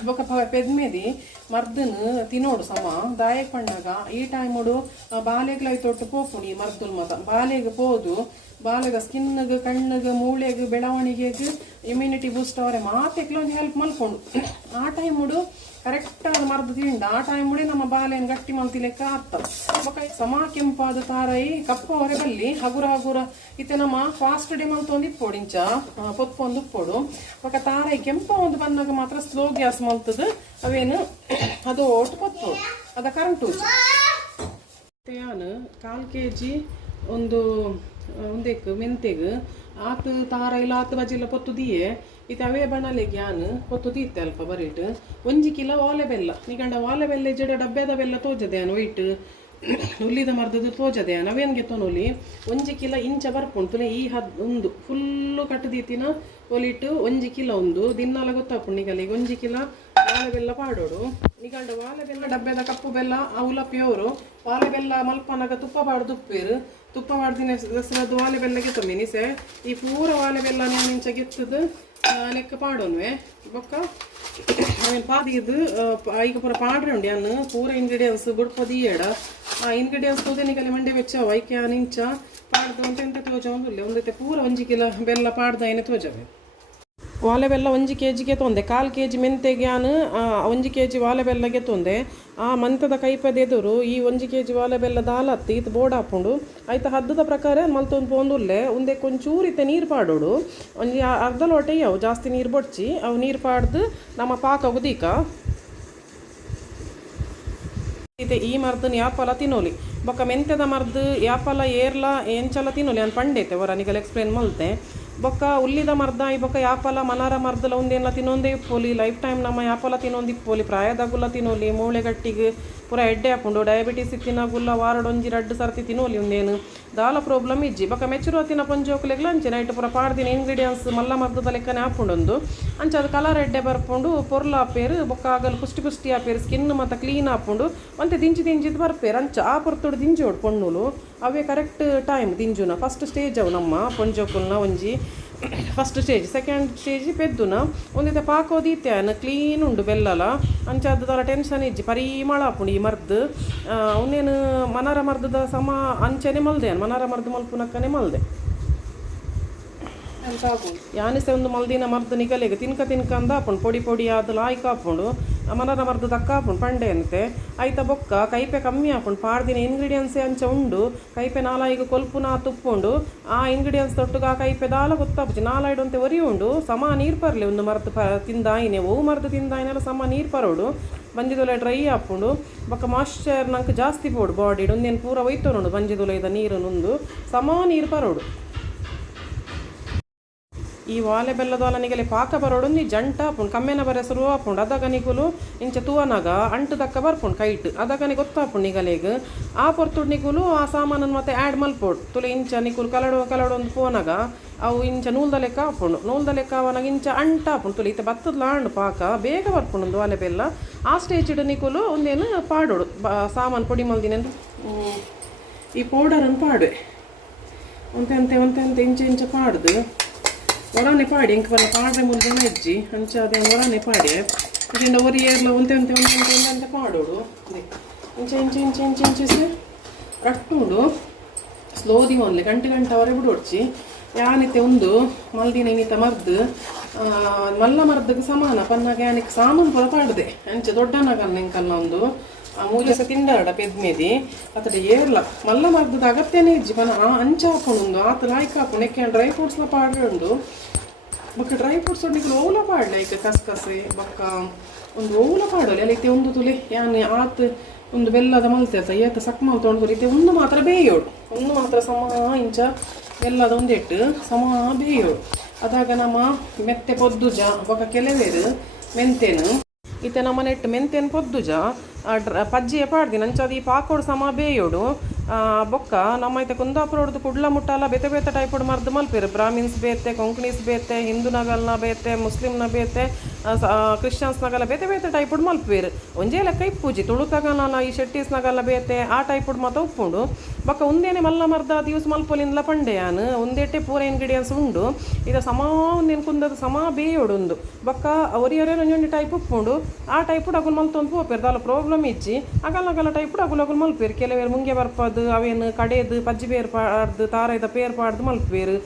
ಬೊಕ ಪೆದ್ಮೇದಿ ಮರ್ದನ್ ತಿನ್ನೋಡು ಸಮ ದಾಯಕ್ ಪಂಡಾಗ ಈ ಟೈಮುಡು ಬಾಲೆಗ್ಲೈ ತೊಟ್ಟು ಪೋಪುಣಿ ಮರ್ದಲ್ ಮತ ಬಾಲೆಗೆ ಪೋದು ಬಾಲೆಗ ಸ್ಕಿನ್ಗೆ ಕಣ್ಣಿಗೆ ಮೂಳೆಗೆ ಬೆಳವಣಿಗೆಗೆ ಇಮ್ಯುನಿಟಿ ಬೂಸ್ಟ್ ಅವರೇ ಮಾತೆಕ್ಲ ಒಂದು ಹೆಲ್ಪ್ ಮಲ್ಕೊಂಡು ಆ ಟೈಮುಡು ಕರೆಕ್ಟ್ ಆದ ಮರ್ದು ತಿಂಡ ಆ ಟೈಮುಡೆ ನಮ್ಮ ಬಾಲೆಯನ್ನು ಗಟ್ಟಿ ಮಲ್ತಿಲೆಕ್ಕ ಆಗ್ತದೆ ಬೊಕ ಸಮ ಕೆಂಪಾದ ತಾರೈ ಕಪ್ಪು ಅವರೇ ಬಲ್ಲಿ ಹಗುರ ಇತ್ತೆ ನಮ್ಮ ಫಾಸ್ಟ್ ಡೇ ಮಲ್ತೊಂದು ಇಪ್ಪೋಡು ಇಂಚ ಪೊತ್ಪೊಂದು ಉಪ್ಪೋಡು ಬೊಕ ತಾರೈ ಕೆಂಪ ಒಂದು ಬಂದಾಗ ಮಾತ್ರ ಸ್ಲೋ ಗ್ಯಾಸ್ ಮಲ್ತದ ಅವೇನು ಅದು ಒಟ್ಟು ಪೊತ್ಪೋಡು ಅದ ಕರೆಂಟ್ ಯಾನು 1/4 kg ಒಂದೇಕ್ ಮೆಂತೆಗೆ ಆತು ತಾರೈಲ ಆತು ಬಜಿಲ್ಲ ಪೊತ್ತು ದಿಯೆ ಇದು ಅವೇ ಬಣಲೆಗೆ ಯಾನು ಪೊತ್ತು ತೀತ್ತೆ ಅಲ್ಪ ಬರೀಟ್ 1 ಕಿಲೋ ವಾಲೆ ಬೆಲ್ಲ ನಿಗಂಡ ವಾಲೆ ಬೆಲ್ಲ ಜಡ ಡಬ್ಬೆದ ಬೆಲ್ಲ ತೋಜದೆ ಯಾನು ವೈಟ್ ಉಲ್ಲಿದ ಮರ್ದದು ತೋಜದೆ ಯಾನು ಅವೇನ್ಗೆ ತೊನೊಲಿ 1 ಕಿಲೋ ಇಂಚ ಬರ್ಪುಂಟು ಈ ಒಂದು ಫುಲ್ಲು ಕಟ್ಟದೀತಿನ ಒಲಿಟ್ಟು 1 ಕಿಲೋ ಒಂದು ದಿನಾಲ ಗೊತ್ತಾಪುಂಡು ನಿಗಲಿಗೆ 1 ಕಿಲೋ ವಾಲೆ ಬೆಲ್ಲ ಪಾಡೋಡು ನಿಗಂಡ ವಾಲೆ ಬೆಲ್ಲ ಡಬ್ಬೆದ ಕಪ್ಪು ಬೆಲ್ಲ ಅವಲ ಪ್ಯೂರು ವಾಲೆ ಬೆಲ್ಲ ಮಲ್ಪನಾಗ ತುಪ್ಪ ಪಾಡ್ದು ಉಪ್ಪೇರು ತುಪ್ಪ ಮಾಡ್ದಿನ ದಸರದ್ದು ವಾಲೆ ಬೆಲ್ಲಗೆ ತೊಮ್ಮಿ ನಿಸೆ ಈ ಪೂರ ವಾಲೆ ಬೆಲ್ಲ ನೀವು ಇಂಚ ಗೆತ್ತದು ಲೆಕ್ಕ ಪಾಡೋನ್ವೆ ಬೊಕ್ಕ ಆಮೇಲೆ ಪಾದಿದ್ದು ಈಗ ಪೂರ ಪಾಡ್ರೆ ಉಂಡು ಅನ್ನು ಪೂರ ಇಂಗ್ರೀಡಿಯನ್ಸ್ ಬುಡ್ಪದಿ ಏಡ ಆ ಇಂಗ್ರೀಡಿಯನ್ಸ್ ತೋದನಿಗಲ್ಲಿ ಮಂಡೆ ಬೆಚ್ಚ ವೈಕ್ಯ ನಿಂಚ ಪಾಡ್ದು ಅಂತ ತೋಜ ಒಂದೈತೆ ಪೂರ 1 ಕಿಲೋ ಬೆಲ್ಲ ಪಾಡ್ದ ಏನೇ ತೋಜವೆ ವಾಲೆ ಬೆಲ್ಲ 1 kgಗೆ ತೊಂದೆ 1/4 kg ಮೆಂತೆಗೆ ನಾನು 1 kg ವಾಲೆ ಬೆಲ್ಲಗೆ ತೊಂದೆ ಆ ಮಂತದ ಕೈಪದೆದುರು ಈ 1 kg ವಾಲೆ ಬೆಲ್ಲ ದಾಲತ್ತಿ ಇದು ಬೋರ್ಡ್ ಹಾಕೊಂಡು ಆಯ್ತು ಹದ್ದದ ಪ್ರಕಾರ ಮಲ್ತೊಂದು ಪೋಂದುಲ್ಲೆ ಒಂದೇ ಕೊಂಚೂರಿತೆ ನೀರು ಪಾಡೋಡು ಒಂದು ಅರ್ಧ ಲೋಟೆ ಅವು ಜಾಸ್ತಿ ನೀರು ಬೊಡ್ಚಿ ಅವು ನೀರು ಪಾಡ್ದು ನಮ್ಮ ಪಾಕ ಉದೀಕ ಇದೆ ಈ ಮರ್ದನ್ ಯಾಪಲ ತಿನ್ನೋಲಿ ಬೊಕ್ಕ ಮೆಂತೆದ ಮರ್ದು ಯಾಪಲ ಏರ್ಲ ಎಂಚಲ ತಿನ್ನೋಲಿ ನಾನು ಪಂಡೈತೆ ಅವರ ನಿಗಲ್ ಎಕ್ಸ್ಪ್ಲೇನ್ ಮಲ್ತೆ ಬೊಕ್ಕ ಉಲ್ಲಿದ ಮರ್ದ ಈ ಬೊಕ್ಕ ಯಾಪಲ ಮನಾರ ಮರ್ದಲ ಒಂದೇನ ತಿನ್ನೊಂದೇ ಇಪ್ಪೋಲಿ ಲೈಫ್ ಟೈಮ್ ನಮ್ಮ ಯಾಪಲ ತಿನ್ನೊಂದು ಇಪ್ಪೋಲಿ ಪ್ರಾಯದಾಗುಲ್ಲ ತಿನ್ನೋಲಿ ಮೂಳೆಗಟ್ಟಿಗೆ ಪೂರ ಎಡ್ಡೆ ಹಾಕೊಂಡು ಡಯಾಬಿಟೀಸ್ ತಿನ್ನಗುಲ್ಲ ವಾರಡೊಂಜಿ 2 ಸರ್ತಿ ತಿನ್ನೋಲಿ ಒಂದೇನು ದಾಲ ಪ್ರಾಬ್ಲಮ್ ಇಜ್ಜಿ ಬೊಕ್ಕ ಮೆಚ್ಚುರು ತಿನ್ನ ಪಂಚೋಕ್ಲೆಗ್ಲ ಅಂಚೆ ನೈಟ್ ಪೂರ ಪಾಡ್ದಿನ ಇಂಗ್ರೀಡಿಯನ್ಸ್ ಮಲ್ಲ ಮರ್ದದ ಲೆಕ್ಕನೆ ಹಾಕೊಂಡೊಂದು ಅಂಚೆ ಅದು ಕಲರ್ ಎಡ್ಡೆ ಬರ್ಕೊಂಡು ಪೊರ್ಲ ಹಾಪೇರು ಬೊಕ್ಕ ಆಗಲು ಪುಷ್ಟಿ ಹಾಪೇರು ಸ್ಕಿನ್ ಮತ್ತು ಕ್ಲೀನ್ ಹಾಕೊಂಡು ಮತ್ತೆ ದಿಂಜಿದ್ ಬರ್ಪೇರು ಅಂಚ ಆ ಪೊರ್ತುಡು ದಿಂಜಿ ಹೊಡ್ ಪೊಣ್ಣುಲು ಅವೇ ಕರೆಕ್ಟ್ ಟೈಮ್ ದಿಂಜುನ ಫಸ್ಟ್ ಸ್ಟೇಜ್ ಅವು ನಮ್ಮ ಪೊಂಜೋಕುಲ್ನ ಒಂಜಿ ಫಸ್ಟ್ ಸ್ಟೇಜ್ ಸೆಕೆಂಡ್ ಸ್ಟೇಜ್ ಪೆದ್ದುನ ಒಂದಿತ ಪಾಕೋದೀತೆ ಕ್ಲೀನ್ ಉಂಡು ಬೆಲ್ಲಲ ಅಂಚಾದ ಟೆನ್ಷನ್ ಇಜ್ಜಿ ಪರಿಮಳ ಹಾಪುಂಡು ಈ ಮರ್ದು ಅವನೇನು ಮನಾರ ಮರ್ದದ ಸಮ ಅಂಚೆನೆ ಮಲ್ದೆ ಮನಾರ ಮರ್ದು ಮಲ್ಪುನಕ್ಕನೆ ಮಲ್ದೆ ಯಾನಿಸೆ ಒಂದು ಮಲ್ದಿನ ಮರ್ದು ನಿಗಲೆಗೆ ತಿನ್ಕ ಅಂದ ಹಾಪುಂಡು ಪೊಡಿ ಆದ ಲಾಯ್ಕ ಹಾಪುಂಡು ಮನರ ಮರ್ದು ದಕ್ಕ ಹಾಪುಂಡು ಪಂಡೆ ಅಂತೆ ಆಯ್ತ ಬೊಕ್ಕ ಕೈಪೆ ಕಮ್ಮಿ ಹಾಪುಂಡು ಪಾಡ್ದಿನ ಇಂಗ್ರೀಡಿಯನ್ಸೇ ಅಂಚ ಉಂಡು ಕೈಪೆ ನಾಲಾಯಿಗೆ ಕೊಲ್ಪುನ ತುಪ್ಪುಂಡು ಆ ಇಂಗ್ರೀಡಿಯನ್ಸ್ ತೊಟ್ಟುಗ ಆ ಕೈಪೆ ದಾಲ ಗೊತ್ತಾಪುಜಿ ನಾಲಾಯ್ಡಂತೆ ಒರಿ ಉಂಡು ಸಮ ನೀರು ಪರ್ಲಿ ಒಂದು ಮರ್ದು ತಿಂದಾಯಿನೆ ಓ ಮರ್ದು ತಿಂದಾಯಿನೆಲ್ಲ ಸಮ ನೀರು ಪರೋಡು ಬಂಜಿದೊಲೆ ಡ್ರೈ ಹಾಪುಂಡು ಬೊಕ್ಕ ಮಾಯ್ಶ್ಚರ್ ನಂಗೆ ಜಾಸ್ತಿ ಪೋಡು ಬಾಡಿಡು ಒಂದೇನು ಪೂರ ಒಯ್ತು ನೋಡು ಬಂಜಿದೊಲೆ ಇದ ನೀರು ನುಂದು ಸಮ ನೀರು ಪರೋಡು ಈ ವಾಲೆ ಬೆಲ್ಲದ ನಿಗಲೆ ಪಾಕ ಬರೋಡು ಜಂಟ ಹಾಪುಂಡು ಕಮ್ಮೆನ ಬರೆ ಶುರು ಹಾಪುಂಡು ಅದಾಗ ನಿಗುಲು ಇಂಚ ತೂವನಾಗ ಅಂಟು ದಕ್ಕ ಬರ್ಪುಂಡು ಕೈಟ್ ಅದಾಗ ಗೊತ್ತಾಪುಂಡು ನಿಗಲೆಗೆ ಆ ಪೊರ್ತುಡು ನಿಗುಲು ಆ ಸಾಮಾನನ್ನು ಮತ್ತೆ ಆ್ಯಡ್ ಮಲ್ಪೋಡು ತುಲೆ ಇಂಚ ನಿಗುಲು ಕಲಡು ಒಂದು ಫೋನಾಗ ಅವು ಇಂಚ ನೂಲ್ದ ಲೆಕ್ಕ ಹಾಪುಂಡು ನೂಲ್ದ ಲೆಕ್ಕ ಅವನಾಗ ಇಂಚ ಅಂಟ ಹಾಪುಂಡು ತುಲೆ ಇತ್ತೆ ಭತ್ತದ ಲಾಂಡು ಪಾಕ ಬೇಗ ಬರ್ಪುಂಡು ಒಂದು ವಾಲೆ ಬೆಲ್ಲ ಆ ಸ್ಟೇಜ್ ಇಡು ನಿಗುಲು ಒಂದೇನು ಪಾಡೋಡು ಸಾಮಾನು ಪೊಡಿ ಮಲ್ದಿನ ಈ ಪೌಡರನ್ನು ಪಾಡುವೆ ಒಂತೆ ಇಂಚ ಪಾಡ್ದು ಒಳನೆ ಪಾಡಿ ಇಂಕ ಬಲ್ಲ ಪಾಡ್ರೆ ಮುಂದೆ ಹೆಜ್ಜಿ ಅಂಚ ಅದೇ ಒಳನೆ ಪಾಡಿ ಇದರಿಂದ ಒರಿ ಏರ್ಲ ಒಂತೆ ಪಾಡೋಡು ಇಂಚೆ ರಟ್ಟುಂಡು ಸ್ಲೋದಿ ಒನ್ಲೆ ಗಂಟೆ ಅವರೇ ಬಿಡೋಡ್ಚಿ ಯಾನಿತ್ತೆ ಒಂದು ಮಲ್ದಿನ ಇನ್ನಿತ ಮರ್ದು ಮಲ್ಲ ಮರ್ದಕ್ಕೆ ಸಮಾನ ಪನ್ನಾಗ ಯಾನಿಕ್ಕೆ ಸಾಮಾನು ಪೊಲ ಪಾಡ್ದೆ ಅಂಚೆ ದೊಡ್ಡನಾಗಲ್ಲ ಇಂಕಲ್ಲ ಒಂದು ಮೂಲೆ ಸಹ ತಿಂಡಾಡ ಪೆದ್ಮೇದಿ ಅತಡ ಏರ್ಲ ಮಲ್ಲ ಮರ್ದದ ಅಗತ್ಯನೇ ಇಜ್ಜಿ ಪನ ಅಂಚ ಹಾಕೊಂಡು ಆತ ಲಾಯ್ಕ ಹಾಕೊಂಡು ಎಕ್ಕೆ ಡ್ರೈ ಫ್ರೂಟ್ಸ್ಲ ಪಾಡ್ರೆ ಉಂಡು ಬೊಕ್ಕ ಡ್ರೈ ಫ್ರೂಟ್ಸ್ ಉಂಡಿಗೆ ಓಲ ಪಾಡ್ಲೆ ಈಗ ಕಸ್ಕಸೆ ಬೊಕ್ಕ ಒಂದು ಓಲ ಪಾಡೋಲಿ ಅಲ್ಲಿ ಇತ್ತೆ ಒಂದು ತುಲೆ ಯಾನೆ ಆತ ಒಂದು ಬೆಲ್ಲದ ಮಲ್ತೆ ಏತ ಸಕ್ಮ ತೊಗೊಂಡು ಇತ್ತೆ ಒಂದು ಮಾತ್ರ ಬೇಯೋಡು ಒಂದು ಮಾತ್ರ ಸಮ ಇಂಚ ಬೆಲ್ಲದ ಒಂದೆಟ್ಟು ಸಮ ಬೇಯೋಡು ಅದಾಗ ನಮ್ಮ ಮೆತ್ತೆ ಪೊದ್ದುಜ ಬೊಕ್ಕ ಕೆಲವೇರು ಮೆಂತೆನು ಇತ್ತೆ ನಮ್ಮ ನೆಟ್ಟು ಮೆಂತೆನು ಪೊದ್ದುಜ ಪಜ್ಜಿಯ ಪಾಡ್ದಿನ ಅಂಚದು ಈ ಪಾಕೋಡು ಸಮ ಬೇಯೋಡು ಬೊಕ್ಕ ನಮ್ಮೈತೆ ಕುಂದಾಪುರದ್ದು ಕುಡ್ಲ ಮುಟ್ಟಲ್ಲ ಬೇತೆ ಬೇತೆ ಟೈಪುಡ್ ಮರ್ದು ಮಲ್ಪೇರು ಬ್ರಾಹ್ಮಿನ್ಸ್ ಬೇತೆ ಕೊಂಕಣಿಸ್ ಬೇತೆ ಹಿಂದೂನಗಲ್ನ ಬೇತೆ ಮುಸ್ಲಿಮ್ನ ಬೇತೆ ಕ್ರಿಶ್ಚಿಯನ್ಸ್ನಾಗೆಲ್ಲ ಬೇತೆ ಬೇತೆ ಟೈಪುಡ್ ಮಲ್ಪೇರು ಒಂಜೇ ಲೆಕ್ಕ ಇಪ್ಪುಜಿ ತುಳುತಗಲ ಈ ಶೆಟ್ಟೀಸ್ನಾಗೆಲ್ಲ ಬೇತೆ ಆ ಟೈಪುಡ್ ಮಾತ ಉಪ್ಪುಂಡು ಬೊಕ್ಕ ಒಂದೇನೆ ಮಲ್ಲ ಮರ್ದ ದಿವಸ ಮಲ್ಪೊಲಿಂದಲ ಪಂಡೆ ಯಾನು ಒಂದೇಟೆ ಪೂರ ಇಂಗ್ರೀಡಿಯನ್ಸ್ ಉಂಡು ಇದು ಸಮ ಒಂದೇನು ಕುಂದದ ಸಮ ಬೇಯೋಡುಂದು ಬೊಕ್ಕ ಒರಿಯೊರೆ ಒಂಜೊಂದು ಟೈಪ್ ಉಪ್ಪುಂಡು ಆ ಟೈಪುಡ್ ಅಗುಲ್ ಮಲ್ತೊಂದು ಪೋಪೇರು ದಾಲ ಪ್ರಾಬ್ಲಮ್ ಇಜ್ಜಿ ಅಗಲ್ ಟೈಪುಡ್ ಅಗುಲ್ ಮಲ್ಪೇರು ಕೆಲವೇರು ಮುಂಗೆ ಬರ್ಪದು ಅವೇನು ಕಡೆದು ಪಜ್ಜಿ ಬೇರ್ ಪಾಡ್ದು ತಾರೈದ ಪೇರ್ ಪಾಡ್ದು ಮಲ್ಪೇರು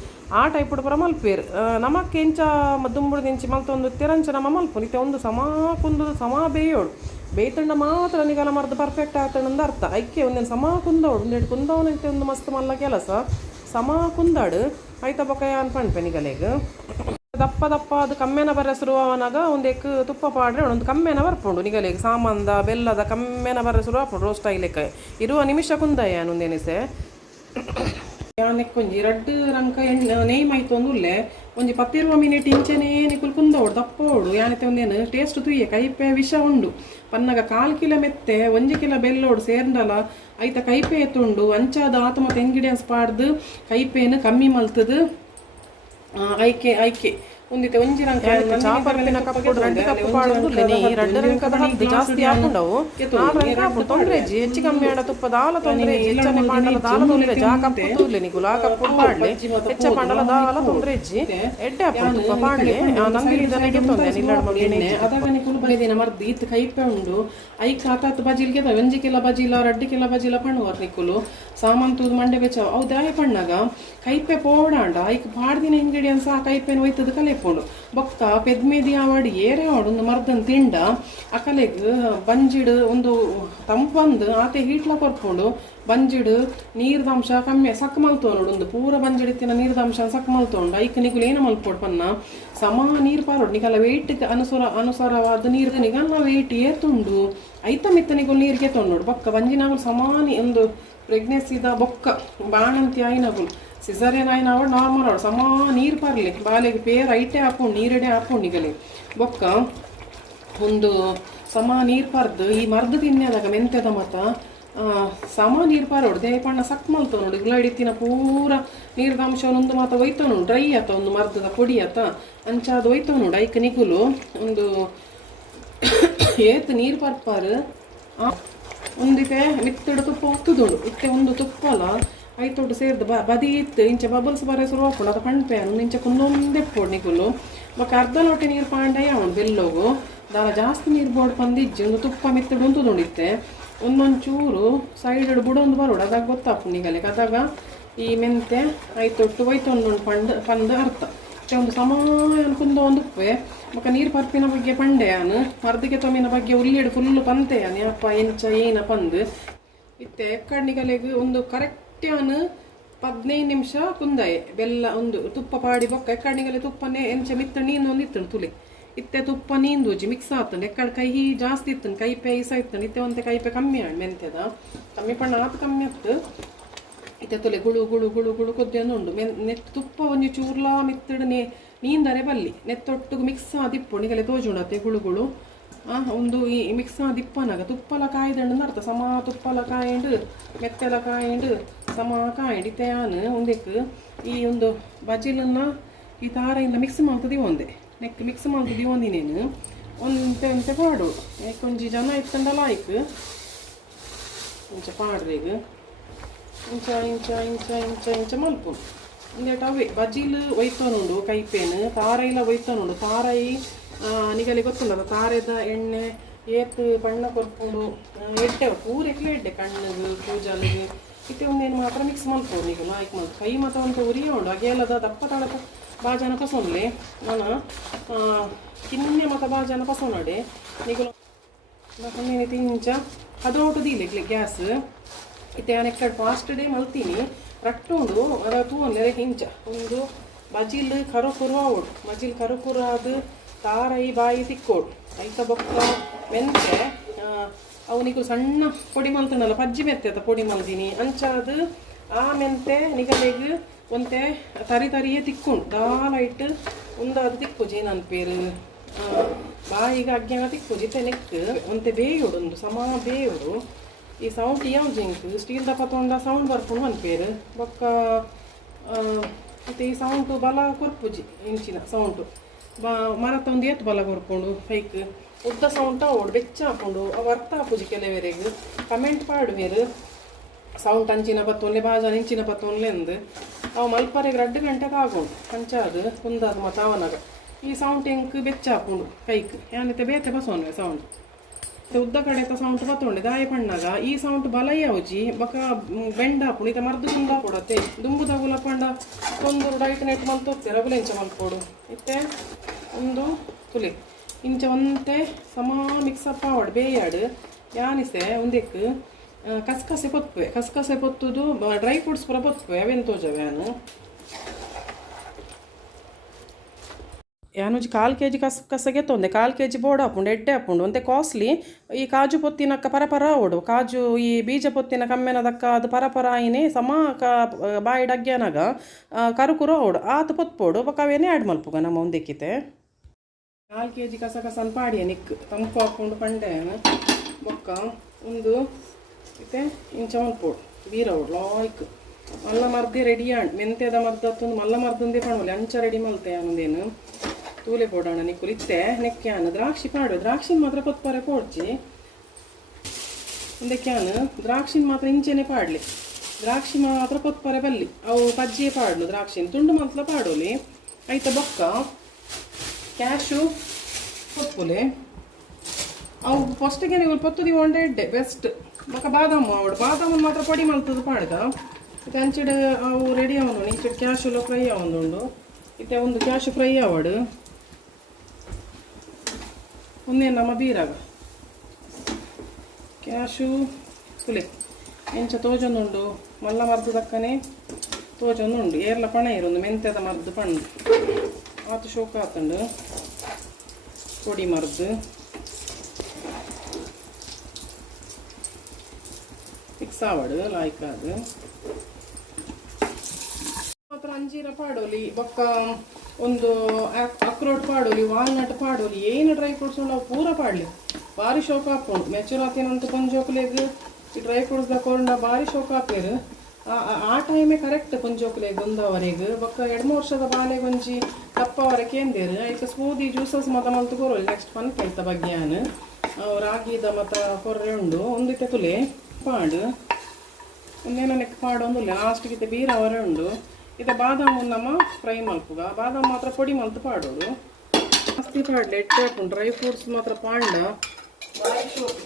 ಆ ಟೈಪುಡ್ ಪೂರ ಮಲ್ಪೇರು ನಮಕ್ಕೆ ಎಂಚ ದುಂಬುಡು ಇಂಚಿ ಮಲ್ತೊಂದು ತೆರಂಚ ನಮ್ಮ ಮಲ್ಪು ಇತ್ತೆ ಒಂದು ಸಮ ಕುಂದದು ಸಮ ಬೇಯೋಡು ಬೇಯ್ತಂಡ ಮಾತ್ರ ನಿಗಲ ಮರ್ದು ಪರ್ಫೆಕ್ಟ್ ಆಗ್ತಂದು ಅರ್ಥ ಐಕೆ ಒಂದೇನು ಸಮ ಕುಂದೋಡು ಒಂದೆರಡು ಕುಂದವನೈತೆ ಒಂದು ಮಸ್ತ್ ಮಲ್ಲ ಕೆಲಸ ಸಮ ಕುಂದಾಡು ಐತ ಬೊಕ್ಕ ಅನ್ಪಣ್ಪೆ ನಿಗಲೆಗ್ ದಪ್ಪ ದಪ್ಪ ಅದು ಕಮ್ಮೆನ ಬರೆಸರು ಅವನಾಗ ಒಂದೇಕ್ ತುಪ್ಪ ಪಾಡ್ರೆ ಒಂದು ಕಮ್ಮೆನ ಬರ್ಪುಂಡು ನಿಗಲೆಗ್ ಸಾಮಂದ ಬೆಲ್ಲದ ಕಮ್ಮೆನ ಬರೆಸರು ಹಾಪುಂಡು ರೋಸ್ಟ್ ಆಗ್ಲಿಕ್ಕ ಇರುವ ನಿಮಿಷ ಕುಂದಯ್ಯ ಒಂದೇನಿಸೆ ಯಾನೆಕ್ಕೊಂಜಿ ರಡ್ಡು ರಂಕ ನೇಮ್ ಆಯ್ತು ಒಂದುಲ್ಲೆ ಒಂಜಿ 10-20 ಮಿನಿಟ್ ಇಂಚೆನೇ ನಿಕುಲ್ ಕುಂದೋಡು ದಪ್ಪೋಡು ಯಾನೈತೆ ಒಂದೇನು ಟೇಸ್ಟ್ ತುಯ್ಯ ಕೈಪೆ ವಿಷ ಉಂಡು ಪನ್ನಗ 1/4 ಕಿಲೋ ಮೆತ್ತೆ 1 ಕಿಲೋ ಬೆಲ್ಲೋಡು ಸೇರ್ಂಡಲ ಐತ ಕೈಪೆ ಎತ್ತುಂಡು ಅಂಚಾದ ಆತು ಮತ್ತು ಇಂಗ್ರೀಡಿಯನ್ಸ್ ಪಾಡ್ದು ಕೈಪೇನು ಕಮ್ಮಿ ಮಲ್ತದು ಐಕೆ ಒಂದಿತ್ತೆ ಒಂಜಿ ರಂಕ ಚಾಪರ್ಪಿನ ಕಪ್ಪುಡು ರಡ್ಡು ಕಪ್ಪು ಪಾಡುದುಲ್ಲೆ ನೀ ರಡ್ಡು ರಂಕದ ಹಲ್ದು ಜಾಸ್ತಿ ಹಾಕೊಂಡವು ಆ ರಂಕ ಹಾಪುಡು ತೊಂದ್ರೆಜ್ಜಿ ಹೆಚ್ಚು ಕಮ್ಮಿ ಆಡ ತುಪ್ಪ ದಾಲ ತೊಂದ್ರೆಜ್ಜಿ ಹೆಚ್ಚನೆ ಪಾಂಡಲ ದಾಲ ತೊಂದ್ರೆಜ್ಜಿ ಆ ಕಪ್ಪು ತೂರ್ಲೆ ನಿಗುಲು ಆ ಕಪ್ಪು ಪಾಡ್ಲೆ ಹೆಚ್ಚ ಪಾಂಡಲ ದಾಲ ತೊಂದ್ರೆಜ್ಜಿ ಎಡ್ಡೆ ಹಾಪುಡು ತುಪ್ಪ ಪಾಡ್ಲೆ ನಂದಿನಿ ದನೆಗೆ ತೊಂದ್ರೆ ನಿಲ್ಲಡ ಮಗೇನೆ ಅದಾಗ ನಿಕುಲು ಬೈದಿನ ಮರ್ದು ಇತ್ತು ಕೈಪೆ ಉಂಡು ಐಕ್ ಆತಾತ್ ಬಜಿಲ್ಗೆ 1 ಕಿಲೋ ಬಜಿಲ 2 ಕಿಲೋ ಬಜಿಲ ಪಣ್ಣುವರ್ ನಿಕುಲು ಸಾಮಂತುದು ಮಂಡೆ ಬೆಚ್ಚ ಅವು ದಾಯ ಪಣ್ಣಾಗ ಕೈಪೆ ಪೋಡಾಂಡ ಐಕ್ ಪಾಡ್ದಿನ ಇಂಗ್ರೀಡಿಯನ್ಸ್ ಆ ಕೈಪೆನ ಒಯ್ತದ ಕಲೆಪುಂಡು ಬೊಕ್ಕ ಪೆದ್ಮೇದಿ ಆವಾಡಿ ಏರೆ ಆಡು ಒಂದು ಮರ್ದನ್ ತಿಂಡ ಅಕಲೆಗ್ ಬಂಜಿಡು ಒಂದು ತಂಪಂದು ಆತೆ ಹೀಟ್ಲ ಕೊರ್ಕೊಂಡು ಬಂಜಿಡು ನೀರ್ದಂಶ ಕಮ್ಮಿ ಸಕ್ ಮಲ್ತೋನೋಡು ಒಂದು ಪೂರ ಬಂಜಿಡಿತ್ತಿನ ನೀರ್ದಂಶ ಸಕ್ ಮಲ್ತೋಂಡು ಐಕ್ ನಿಗುಲು ಏನು ಮಲ್ಪೋಡು ಪನ್ನ ಸಮ ನೀರು ಪಾರೋಡು ನಿಗಲ ವೆಯ್ಟ್ಗೆ ಅನುಸಾರವಾದ ನೀರು ನಿಗಲ್ಲ ವೆಯ್ಟ್ ಏತುಂಡು ಐತ ಮಿತ್ತ ನಿಗುಲು ನೀರಿಗೆ ತೊಂಡೋಡು ಬೊಕ್ಕ ಬಂಜಿನಾಗುಲು ಸಮಾನಿ ಒಂದು ಪ್ರೆಗ್ನೆನ್ಸಿದ ಬೊಕ್ಕ ಬಾಣಂತಿ ಆಯ್ನಗುಲು ಸಿಸರೇನ್ ಆಯ್ನ ಅವಳು ನಾರ್ಮಲ್ ಅವಳು ಸಮ ನೀರು ಪಾರ್ಲಿ ಬಾಲೆಗೆ ಪೇರ್ ಐಟೆ ಹಾಕೊಂಡು ನೀರೆಡೆ ಹಾಕೊಂಡು ನಿಗಲಿ ಬೊಕ್ಕ ಒಂದು ಸಮ ನೀರು ಪಾರ್ದು ಈ ಮರ್ದು ತಿನ್ನೆದಾಗ ಮೆಂತೆದ ಮತ ಸಮ ನೀರು ಪಾರೋಡು ದೇಪಣ್ಣ ಸಕ್ ಮಲ್ತವ ನೋಡಿ ಇಗ್ಲ ಹಿಡಿತಿನ ಪೂರ ನೀರ್ದ ಅಂಶವನ್ನೊಂದು ಮಾತ ಒಯ್ತವ ನೋಡು ಡ್ರೈ ಆತ ಒಂದು ಮರ್ದದ ಪುಡಿ ಆತ ಅಂಚಾದ ಒಯ್ತವ ನೋಡು ಐಕ್ ನಿಗುಲು ಒಂದು ಏತ್ ನೀರು ಪರ್ಪಾರು ಒಂದಿಗೆ ಮಿತ್ತಡು ತುಪ್ಪ ಒತ್ತುದುಂಡು ಇತ್ತೆ ಒಂದು ತುಪ್ಪಲ ಐತೊಟ್ಟು ಸೇರ್ದು ಬದಿ ಇತ್ತು ಇಂಚೆ ಬಬಲ್ಸ್ ಬರೋ ಶುರು ಹಾಕೊಂಡು ಅದು ಪಣ್ಪೇನು ಇಂಚೆ ಕುಂದೊಂದೆ ಪೋಡು ನಿಗುಲು ಬೊಕ್ಕ ಅರ್ಧ ಲೋಟೆ ನೀರು ಪಾಂಡಯ್ಯ ಅವನು ಬೆಲ್ಲೋಗು ದಾರ ಜಾಸ್ತಿ ನೀರು ಬೋರ್ಡ್ ಪಂದಿಜ್ಜಿ ಒಂದು ತುಪ್ಪ ಮಿತ್ತಡು ಉಂತುದುಂಡಿತ್ತೆ ಒಂದೊಂದು ಚೂರು ಸೈಡ್ ಬುಡೊಂದು ಬರೋಡು ಅದಾಗ ಗೊತ್ತಾಪು ನಿಗಲಿಕ್ಕೆ ಅದಾಗ ಈ ಮೆಂತೆ ಐತೊಟ್ಟು ಒಯ್ತೊಂದು ಪಂದು ಅರ್ಥ ಒಂದು ಸಮ ಕುಂದ ಒಂದು ಉಪ್ಪೆ ಬೊಕ್ಕ ನೀರು ಪರ್ಪಿನ ಬಗ್ಗೆ ಪಂಡೆಯಾನು ಮರ್ದಿಗೆ ತೊಮ್ಮಿನ ಬಗ್ಗೆ ಉಲ್ಲಿಡು ಫುಲ್ಲು ಪಂತೆಯಾನು ಯಪ್ಪ ಎಂಚ ಏನ ಪಂದು ಇತ್ತೆ ಎಕ್ಕಡ್ನಿಗಲೆಗೆ ಒಂದು ಕರೆಕ್ಟ್ 15 ನಿಮಿಷ ಕುಂದಾಯೆ ಬೆಲ್ಲ ಒಂದು ತುಪ್ಪ ಪಾಡಿ ಬೊಕ್ಕ ಎಕ್ಕಡ್ನಿಗಲೆ ತುಪ್ಪನೇ ಎಂಚ ಮಿತ್ತ ನೀನು ಒಂದು ಇತ್ತನು ತುಳಿ ಇತ್ತೆ ತುಪ್ಪ ನೀಂದೂಜಿ ಮಿಕ್ಸ್ ಆತಂಡು ಎಕ್ಕಡ ಕೈ ಜಾಸ್ತಿ ಇತ್ತನು ಕೈಪೆ ಈಸ ಇತ್ತನು ಇತ್ತೆ ಒಂತೆ ಕೈಪೆ ಕಮ್ಮಿ ಆಡು ಮೆಂತೆದ ಕಮ್ಮಿ ಪಣ್ಣ ಆತು ಕಮ್ಮಿ ಇತ್ತು ಇತ್ತೆ ತುಲೆ ಗುಳು ಗುಳು ಗುಳು ಗುಳು ಕೊದ್ದೆಂದು ಉಂಡು ನೆಟ್ ತುಪ್ಪ ಒಂಜಿ ಚೂರ್ಲಾ ಮಿತ್ತಡು ನೀಂದರೆ ಬಲ್ಲಿ ನೆತ್ತೊಟ್ಟಿಗೆ ಮಿಕ್ಸ್ ಆದಿಪ್ಪು ನಿಗಲೆ ತೋಜುಂಡತ್ತೆ ಗುಳುಗುಳು ಒಂದು ಈ ಮಿಕ್ಸ್ ದಿಪ್ಪನಾಗ ತುಪ್ಪಲ ಕಾಯ್ದಂಡು ಅರ್ಥ ಸಮ ತುಪ್ಪಲ ಕಾಯಿಂಡು ಮೆತ್ತಲ ಕಾಯಿಂಡು ಸಮ ಕಾಯಿಂಡು ಇತ್ತೆಯಾನು ಒಂದಕ್ಕೆ ಈ ಒಂದು ಬಜಿಲನ್ನ ಈ ತಾರೆಯಿಂದ ಮಿಕ್ಸ್ ಮಾಡ್ತದಿ ಒಂದೆ ನೆಕ್ ಮಿಕ್ಸ್ ಮಾಡ್ತದಿ ಒಂದಿನೇನು ಒಂತೆ ಪಾಡು ಯಾಕೊಂಜಿ ಜನ ಇತ್ತಂಡಲ್ಲ ಆಯ್ತು ಇಂಚ ಪಾಡ್ರೆಗ ಇಂಚ ಇಂಚ ಇಂಚ ಇಂಚ ಇಂಚ ಮಲ್ಪು ಇಂದೇಟ ಅವೇ ಬಜಿಲು ಒಯ್ತೋನುಂಡು ಕೈಪೇನು ತಾರೈಲ ಒಯ್ತೋನುಂಡು ತಾರೈ ನಿಗಲಿ ಗೊತ್ತುಂಡದ ತಾರೆದ ಎಣ್ಣೆ ಏತು ಬಣ್ಣ ಕೊರ್ಕೊಂಡು ಎಡ್ಡೆ ಪೂರ ಎಕ್ಲೆ ಎಡ್ಡೆ ಕಣ್ಣಿಗೆ ಕೂಜಲಿಗೆ ಇತ್ತೆ ಒಂದೇನು ಮಾತ್ರ ಮಿಕ್ಸ್ ಮಲ್ಪೋಡು ನಿಗಲು ಆಯ್ಕೆ ಮಾಡ್ತು ಕೈ ಮಾತ್ರ ಅಂತ ಉರಿಯ ಉಂಡು ಅಗೆಲ್ಲದ ದಪ್ಪ ತಳಕ ಬಾಜನ ಪಸೊನ್ಲೆ ನಾನು ಕಿನ್ನೆ ಮತ ಬಾಜನ ಪಸೊನಡೆ ನಿಗಲು ನಾನೇನು ತಿಂಚ ಅದೋಟು ದಿಲೆ ಗ್ಯಾಸ್ ಇತ್ತೆ ನಾನು ಎಕ್ಕಡೆ ಫಾಸ್ಟ್ ಡೇ ಮಲ್ತೀನಿ ರಟ್ಟುಂಡು ಅದ ತೂನ್ಲೆ ಹಿಂಚ ಒಂದು ಬಜಿಲ್ ಕರು ಕುರುವಾಡು ಬಜಿಲ್ ಕರು ಕುರಾದು ತಾರೈ ಬಾಯಿ ತಿಕ್ಕೋಡು ಐತ ಬೊಕ್ಕ ಮೆಂತೆ ಅವನಿಗೂ ಸಣ್ಣ ಪೊಡಿ ಮಲ್ತನಲ್ಲ ಪಜ್ಜಿ ಮೆತ್ತೆ ಅದ ಪೊಡಿ ಮಲ್ದಿನಿ ಅಂಚಾದು ಆ ಮೆಂತೆ ನಿಗಲೆಗ್ ಒಂತೆ ತರಿಯೇ ತಿಕ್ಕೊಂಡು ದಾಲ ಇಟ್ಟು ಉಂದಾದು ತಿಕ್ಕು ಜೇನನ್ ಪೇರು ಬಾಯಿಗೆ ಅಗ್ಗ್ಯಾಗ ತಿಕ್ಕು ಜಿತೆ ನೆಕ್ ಒಂತೆ ಬೇಯೋಡು ಒಂದು ಸಮ ಬೇಯೋಡು ಈ ಸೌಂಡ್ ಯಾವ ಜಿಂಕ್ ಸ್ಟೀಲ್ ದಪ್ಪ ತೊಂಡ ಸೌಂಡ್ ಬರ್ಕೊಂಡು ಅನ್ಪೇರು ಬೊಕ್ಕ ಮತ್ತು ಈ ಸೌಂಟು ಬಲ ಕೊರ್ಪುಜಿ ಇಂಚಿನ ಸೌಂಟು ಮರ ತಂದು ಏತ್ ಬಲ ಕೊರ್ಕೊಂಡು ಹೈಕ್ ಉದ್ದ ಸೌಂಟ ಓಡ್ ಬೆಚ್ಚ ಹಾಕೊಂಡು ಅವು ಅರ್ಥ ಹಾಪುಜಿ ಕೆಲವರೆಗೆ ಕಮೆಂಟ್ ಪಾಡುವೇರು ಸೌಂಡ್ ಅಂಚಿನ ಬತ್ತೊನ್ಲೆ ಬಾಜಾನ ಇಂಚಿನ ಬತ್ತೊನ್ಲೆ ಅಂದು ಅವು ಮಲ್ಪರೆಗೆ 2 ಗಂಟೆಗೆ ಆಗೋದು ಅಂಚಾದು ಕುಂದಾದ ಮತ್ತು ಅವನಾಗ ಈ ಸೌಂಡ್ ಹೆಂಗೆ ಬೆಚ್ಚ ಹಾಕೊಂಡು ಕೈಕ್ ಯಾನೈತೆ ಬೇತೆ ಬಸೋನ್ವೆ ಸೌಂಡ್ ಉದ್ದ ಕಡೆ ಸೌಂಡ್ ಬತ್ತೊಂಡೆ ದಾಯ ಪಣ್ಣಾಗ ಈ ಸೌಂಡ್ ಬಲ ಯಾವಜಿ ಬಕ ಬೆಂಡ ಹಾಪುಂಡು ಇತ ಮರ್ದು ಕುಂದ ಕೊಡತ್ತೆ ದುಂಬುದ ಗುಲ ಪಂಡ ಒಂದು ಡೈಟ್ ನೆಟ್ ಮಲ್ತೋಗ್ತೆ ರಗುಲ ಇಂಚ ಮಲ್ಕೊಡು ಇತ್ತೆ ಒಂದು ತುಲಿ ಇಂಚ ಒಂತೆ ಸಮ ಮಿಕ್ಸಪ್ ಆವಡ್ ಬೇಯಾಡು ಯಾನಿಸೆ ಒಂದಕ್ಕೆ ಕಸ್ಕಸೆ ಪೊತ್ಪೆ ಕಸ್ಕಸೆ ಪೊತ್ತುದು ಡ್ರೈ ಫ್ರೂಟ್ಸ್ ಪೂರ ಪೊತ್ಪೆ ಅವೆನ್ ತೋಜವೆ ಯಾನುಜಿ 1/4 kg ಕಸಗೆ ತೊಂದೆ 1/4 kg ಬೋರ್ಡ್ ಹಾಪುಂಡು ಎಡ್ಡೆ ಹಾಪುಂಡು ಒಂತೆ ಕಾಸ್ಟ್ಲಿ ಈ ಕಾಜು ಪೊತ್ತಿನಕ್ಕ ಪರಪರ ಓಡು ಕಾಜು ಈ ಬೀಜ ಪೊತ್ತಿನ ಕಮ್ಮೆನದಕ್ಕ ಅದು ಪರಪರ ಆಯಿನೇ ಸಮ ಬಾಯಿ ಡಗ್ಗ್ಯಾನಾಗ ಕರುಕುರು ಓಡು ಆತು ಪೊತ್ಪೋಡು ಬೊಕ್ಕವೇನೇ ಆ್ಯಡ್ ಮಲ್ಪುಗ ನಮ್ಮ ಒಂದಕ್ಕಿತೆ 4 kg ಕಸನ್ ಪಾಡಿಯ ನಿಕ್ ತಂಪು ಹಾಕ್ಕೊಂಡು ಪಂಡೆನ ಬೊಕ್ಕ ಒಂದು ಇತ್ತೆ ಇಂಚ ಮಲ್ಪೋಡು ಬೀರ ಓಡು ಲಾಯ್ಕ್ ಮಲ್ಲ ಮರ್ದೆ ರೆಡಿ ಆಂಡ್ ಮೆಂತ್ಯದ ಮರ್ದತ್ತೊಂದು ಮಲ್ಲ ಮರ್ದಂದೇ ಪಣವಲ್ಲಿ ಅಂಚ ರೆಡಿ ಮಲ್ತೆ ಅನ್ನೋದೇನು ತೂಲೆ ಕೊಡೋಣ ನಿಕ್ಕುಲು ಇತ್ತೆ ನೆಕ್ಕ್ಯಾನು ದ್ರಾಕ್ಷಿ ಪಾಡು ದ್ರಾಕ್ಷಿನ ಮಾತ್ರ ಪೊತ್ಪರೆ ಪೋಡ್ಚಿ ಒಂದಕ್ಕ್ಯಾನು ದ್ರಾಕ್ಷಿನ ಮಾತ್ರ ಇಂಚೆನೆ ಪಾಡ್ಲಿ ದ್ರಾಕ್ಷಿ ಮಾತ್ರ ಪೊತ್ಪರೆ ಬಲ್ಲಿ ಅವು ಪಜ್ಜಿಯೇ ಪಾಡ್ಲು ದ್ರಾಕ್ಷಿನ ತುಂಡು ಮಾತ್ರ ಪಾಡೋಲಿ ಆಯ್ತ ಬೊಕ್ಕ ಕ್ಯಾಶು ಪೊತ್ಪುಲೆ ಅವು ಫಸ್ಟಿಗೆ ನೀವು ಪೊತ್ತುದಿ ಒಂಡೆ ಎಡ್ಡೆ ಬೆಸ್ಟ್ ಬೊಕ್ಕ ಬಾದಾಮು ಅವಡು ಬಾದಾಮು ಮಾತ್ರ ಪೊಡಿ ಮಲ್ತದು ಪಾಡ್ಗ ಇದು ಅಂಚಿಡು ಅವು ರೆಡಿ ಅವನು ಇಂಚಿಡು ಕ್ಯಾಶುಲ ಫ್ರೈ ಅವೊಂದುಂಡು ಇತ್ತೆ ಒಂದು ಕ್ಯಾಶು ಫ್ರೈ ಅವಡು ಒಂದೇ ನಮ್ಮ ಬೀರಾಗ ಕ್ಯಾಶು ತುಲೆ ಎಂಚ ತೋಜೊಂದುಂಡು ಮಲ್ಲ ಮರ್ದು ದಕ್ಕನೆ ತೋಜೊಂದುಂಡು ಏರ್ಲ ಪಣ ಇರೊಂದು ಮೆಂತ್ಯದ ಮರ್ದು ಪಂಡು ಆತು ಶೋಕ ಆತಂಡು ಪೊಡಿ ಮರ್ದು ಫಿಕ್ಸ್ ಆವಡು ಲಾಯ್ಕಾದು ಮಾತ್ರ ಅಂಜೀರ ಪಾಡೋಲಿ ಬೊಕ್ಕ ಒಂದು ಅಕ್ರೋಟ್ ಪಾಡೋಲಿ ವಾಲ್ನಟ್ ಪಾಡೋಲಿ ಏನು ಡ್ರೈ ಫ್ರೂಟ್ಸ್ ಉಂಡು ಅವು ಪೂರ ಪಾಡಲಿ ಭಾರಿ ಶೋಕ ಹಾಕೊಂಡು ಮೆಚೂರ್ ಆತೇನಂತ ಕೊಂಜೋಕ್ಲೆಗ್ ಈ ಡ್ರೈ ಫ್ರೂಟ್ಸ್ ದಕ್ಕೊಂಡ ಭಾರಿ ಶೋಕ ಹಾಪೇರು ಆ ಟೈಮೇ ಕರೆಕ್ಟ್ ಕೊಂಜೋಕ್ಲೆಗ್ ಒಂದವರೆಗೆ ಬೊಕ್ಕ 2-3 ವರ್ಷದ ಬಾಲೆ ಗೊಂಜಿ ದಪ್ಪವರೆ ಕೇಂದೇರು ಐತೆ ಸ್ಮೂದಿ ಜ್ಯೂಸಸ್ ಮತ ಮಲ್ತು ಕೊರೋಲಿ ನೆಕ್ಸ್ಟ್ ಪನ್ಪೆಂತ ಬಗ್ಗೆಯಾನು ರಾಗಿದ ಮತ ಕೊರ್ರೆ ಉಂಡು ಒಂದಿತ್ತೆ ತುಲೆ ಪಾಡು ಒಂದೇನ ನೆಕ್ ಪಾಡೊಂದುಲ್ಲ ಲಾಸ್ಟ್ಗಿತ್ತೆ ಬೀರ ಅವರೆ ಉಂಡು ಇದು ಬಾದಾಮು ನಮ್ಮ ಫ್ರೈ ಮಲ್ಪುಗ ಬಾದಾಮು ಮಾತ್ರ ಪೊಡಿ ಮಲ್ತು ಪಾಡೋದು ಜಾಸ್ತಿ ಪಾಡ್ಲಿ ಎಡ್ಡೆ ಹಾಕೊಂಡು ಡ್ರೈ ಫ್ರೂಟ್ಸ್ ಮಾತ್ರ ಪಾಂಡ ಭಾರಿ ಶೋಕು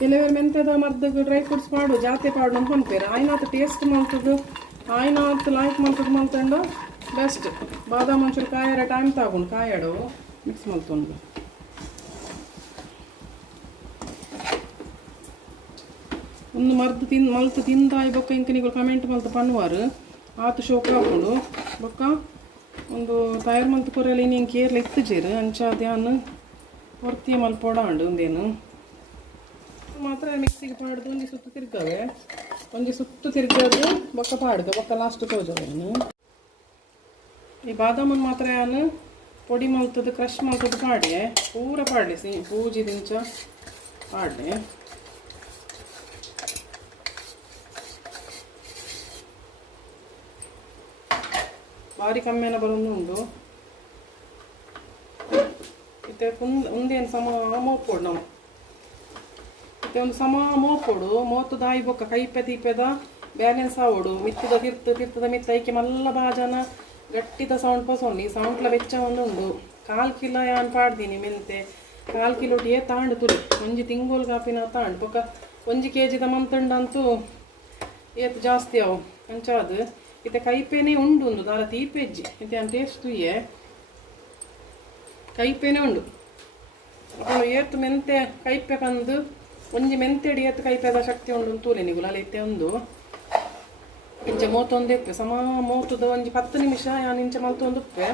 ಕೆಲವರು ಮೆಂತ್ಯದ ಮರ್ದಗೆ ಡ್ರೈ ಫ್ರೂಟ್ಸ್ ಪಾಡು ಜಾತೆ ಪಾಡು ಅಂತ ಪನ್ಪೇರು ಆಯ್ನಾತ್ ಟೇಸ್ಟ್ ಮಲ್ತದು ಆಯ್ನಾತ್ ಲಾಯ್ಕ್ ಮಲ್ತದು ಮಲ್ತಂಡು ಬೆಸ್ಟ್ ಬಾದಾಮು ಒಂಚೂರು ಕಾಯರ ಟೈಮ್ ತಗೊಂಡು ಕಾಯಾಡು ಮಿಕ್ಸ್ ಮಲ್ತೊಂಡು ಒಂದು ಮರ್ದು ಮಲ್ತು ತಿಂದಾಯಿ ಬೊಕ್ಕ ಇಂಕನಿಗಳು ಕಮೆಂಟ್ ಮಲ್ತು ಪನ್ನುವಾರು ಆತು ಶೋಕ ಹಾಕೊಂಡು ಬೊಕ್ಕ ಒಂದು ತಯಾರು ಮಲ್ತು ಕೊರೆಯಲ್ಲಿ ನೀನು ಕೇರ್ಲ ಇತ್ತುಜೇರು ಅಂಚಾದ್ಯಾನು ಹೊರ್ತಿಯ ಮಲ್ಪೋಡಾಂಡು ಒಂದೇನು ಮಾತ್ರ ಮಿಕ್ಸಿಗೆ ಪಾಡ್ದು ಒಂಜಿ ಸುತ್ತು ತಿರ್ಗವೆ ಒಂಜಿ ಸುತ್ತು ತಿರ್ಗದು ಬೊಕ್ಕ ಪಾಡ್ದು ಬೊಕ್ಕ ಲಾಸ್ಟ್ ತೋಜವೇನು ಈ ಬಾದಾಮನ್ ಮಾತ್ರ ಯಾನು ಪೊಡಿ ಮಲ್ತದ್ದು ಕ್ರಶ್ ಮಲ್ತದ್ದು ಪಾಡಿ ಪೂರ ಪಾಡ್ಲಿ ಪೂಜಿ ದಿಂಚ ಪಾಡ್ಲಿ ಭಾರಿ ಕಮ್ಮಿನ ಬರೋದು ಉಂಡು ಇತ್ತೆ ಒಂದೇನು ಸಮ ಮೋಪೋಡು ನಾವು ಇತ್ತೆ ಒಂದು ಸಮ ಮೋಪೋಡು ಮೋತು ದಾಯಿ ಬೊಕ್ಕ ಕೈಪೆ ತೀಪೆದ ಬ್ಯಾಲೆನ್ಸ್ ಆವೋಡು ಮಿತ್ತದ ತಿರ್ತದ ಮಿತ್ತ ಐಕೆ ಮಲ್ಲ ಬಾಜನ ಗಟ್ಟಿದ ಸೌಂಡ್ ಪಸೊಂಡು ಈ ಸೌಂಡ್ಲ ಬೆಚ್ಚ ಒಂದುಂಡು 1/4 ಕಿಲೋ ಯಾನ್ ಪಾಡ್ದೀನಿ ಮೆಂತೆ 1/4 ಕಿಲೋ ಏ ತಾಂಡು ತುಳಿ ಒಂಜಿ ತಿಂಗೋಲ್ ಕಾಪಿನ ತಾಂಡು ಬೊಕ್ಕ 1 kg ಮಂತಂಡಂತೂ ಏತ್ ಜಾಸ್ತಿ ಅವು ಅಂಚಾದು ಇತ್ತೆ ಕೈಪೇನೆ ಉಂಡು ಒಂದು ದಾರ ತೀಪೆಜ್ಜಿ ಇತ್ತೆ ಅಂತ ಟೇಸ್ಟ್ ತುಯ್ಯೆ ಕೈಪೇನೆ ಉಂಡು ಅಪ್ಪ ಏತ್ತು ಮೆಂತೆ ಕೈಪೆ ಕಂದು ಒಂಜಿ ಮೆಂತೆ ಅಡಿ ಏತ್ತು ಕೈಪೆದ ಶಕ್ತಿ ಉಂಡು ತೂಲೆ ನಿಗುಲ ಅಲ್ಲಿ ಇತ್ತೆ ಒಂದು ಇಂಚ ಮೂವತ್ತೊಂದು ಇಪ್ಪೆ ಸಮ ಮೂವತ್ತದ ಒಂಜಿ 10 ನಿಮಿಷ ಯಾನು ಇಂಚ ಮಲ್ತೊಂದು ಉಪ್ಪೆ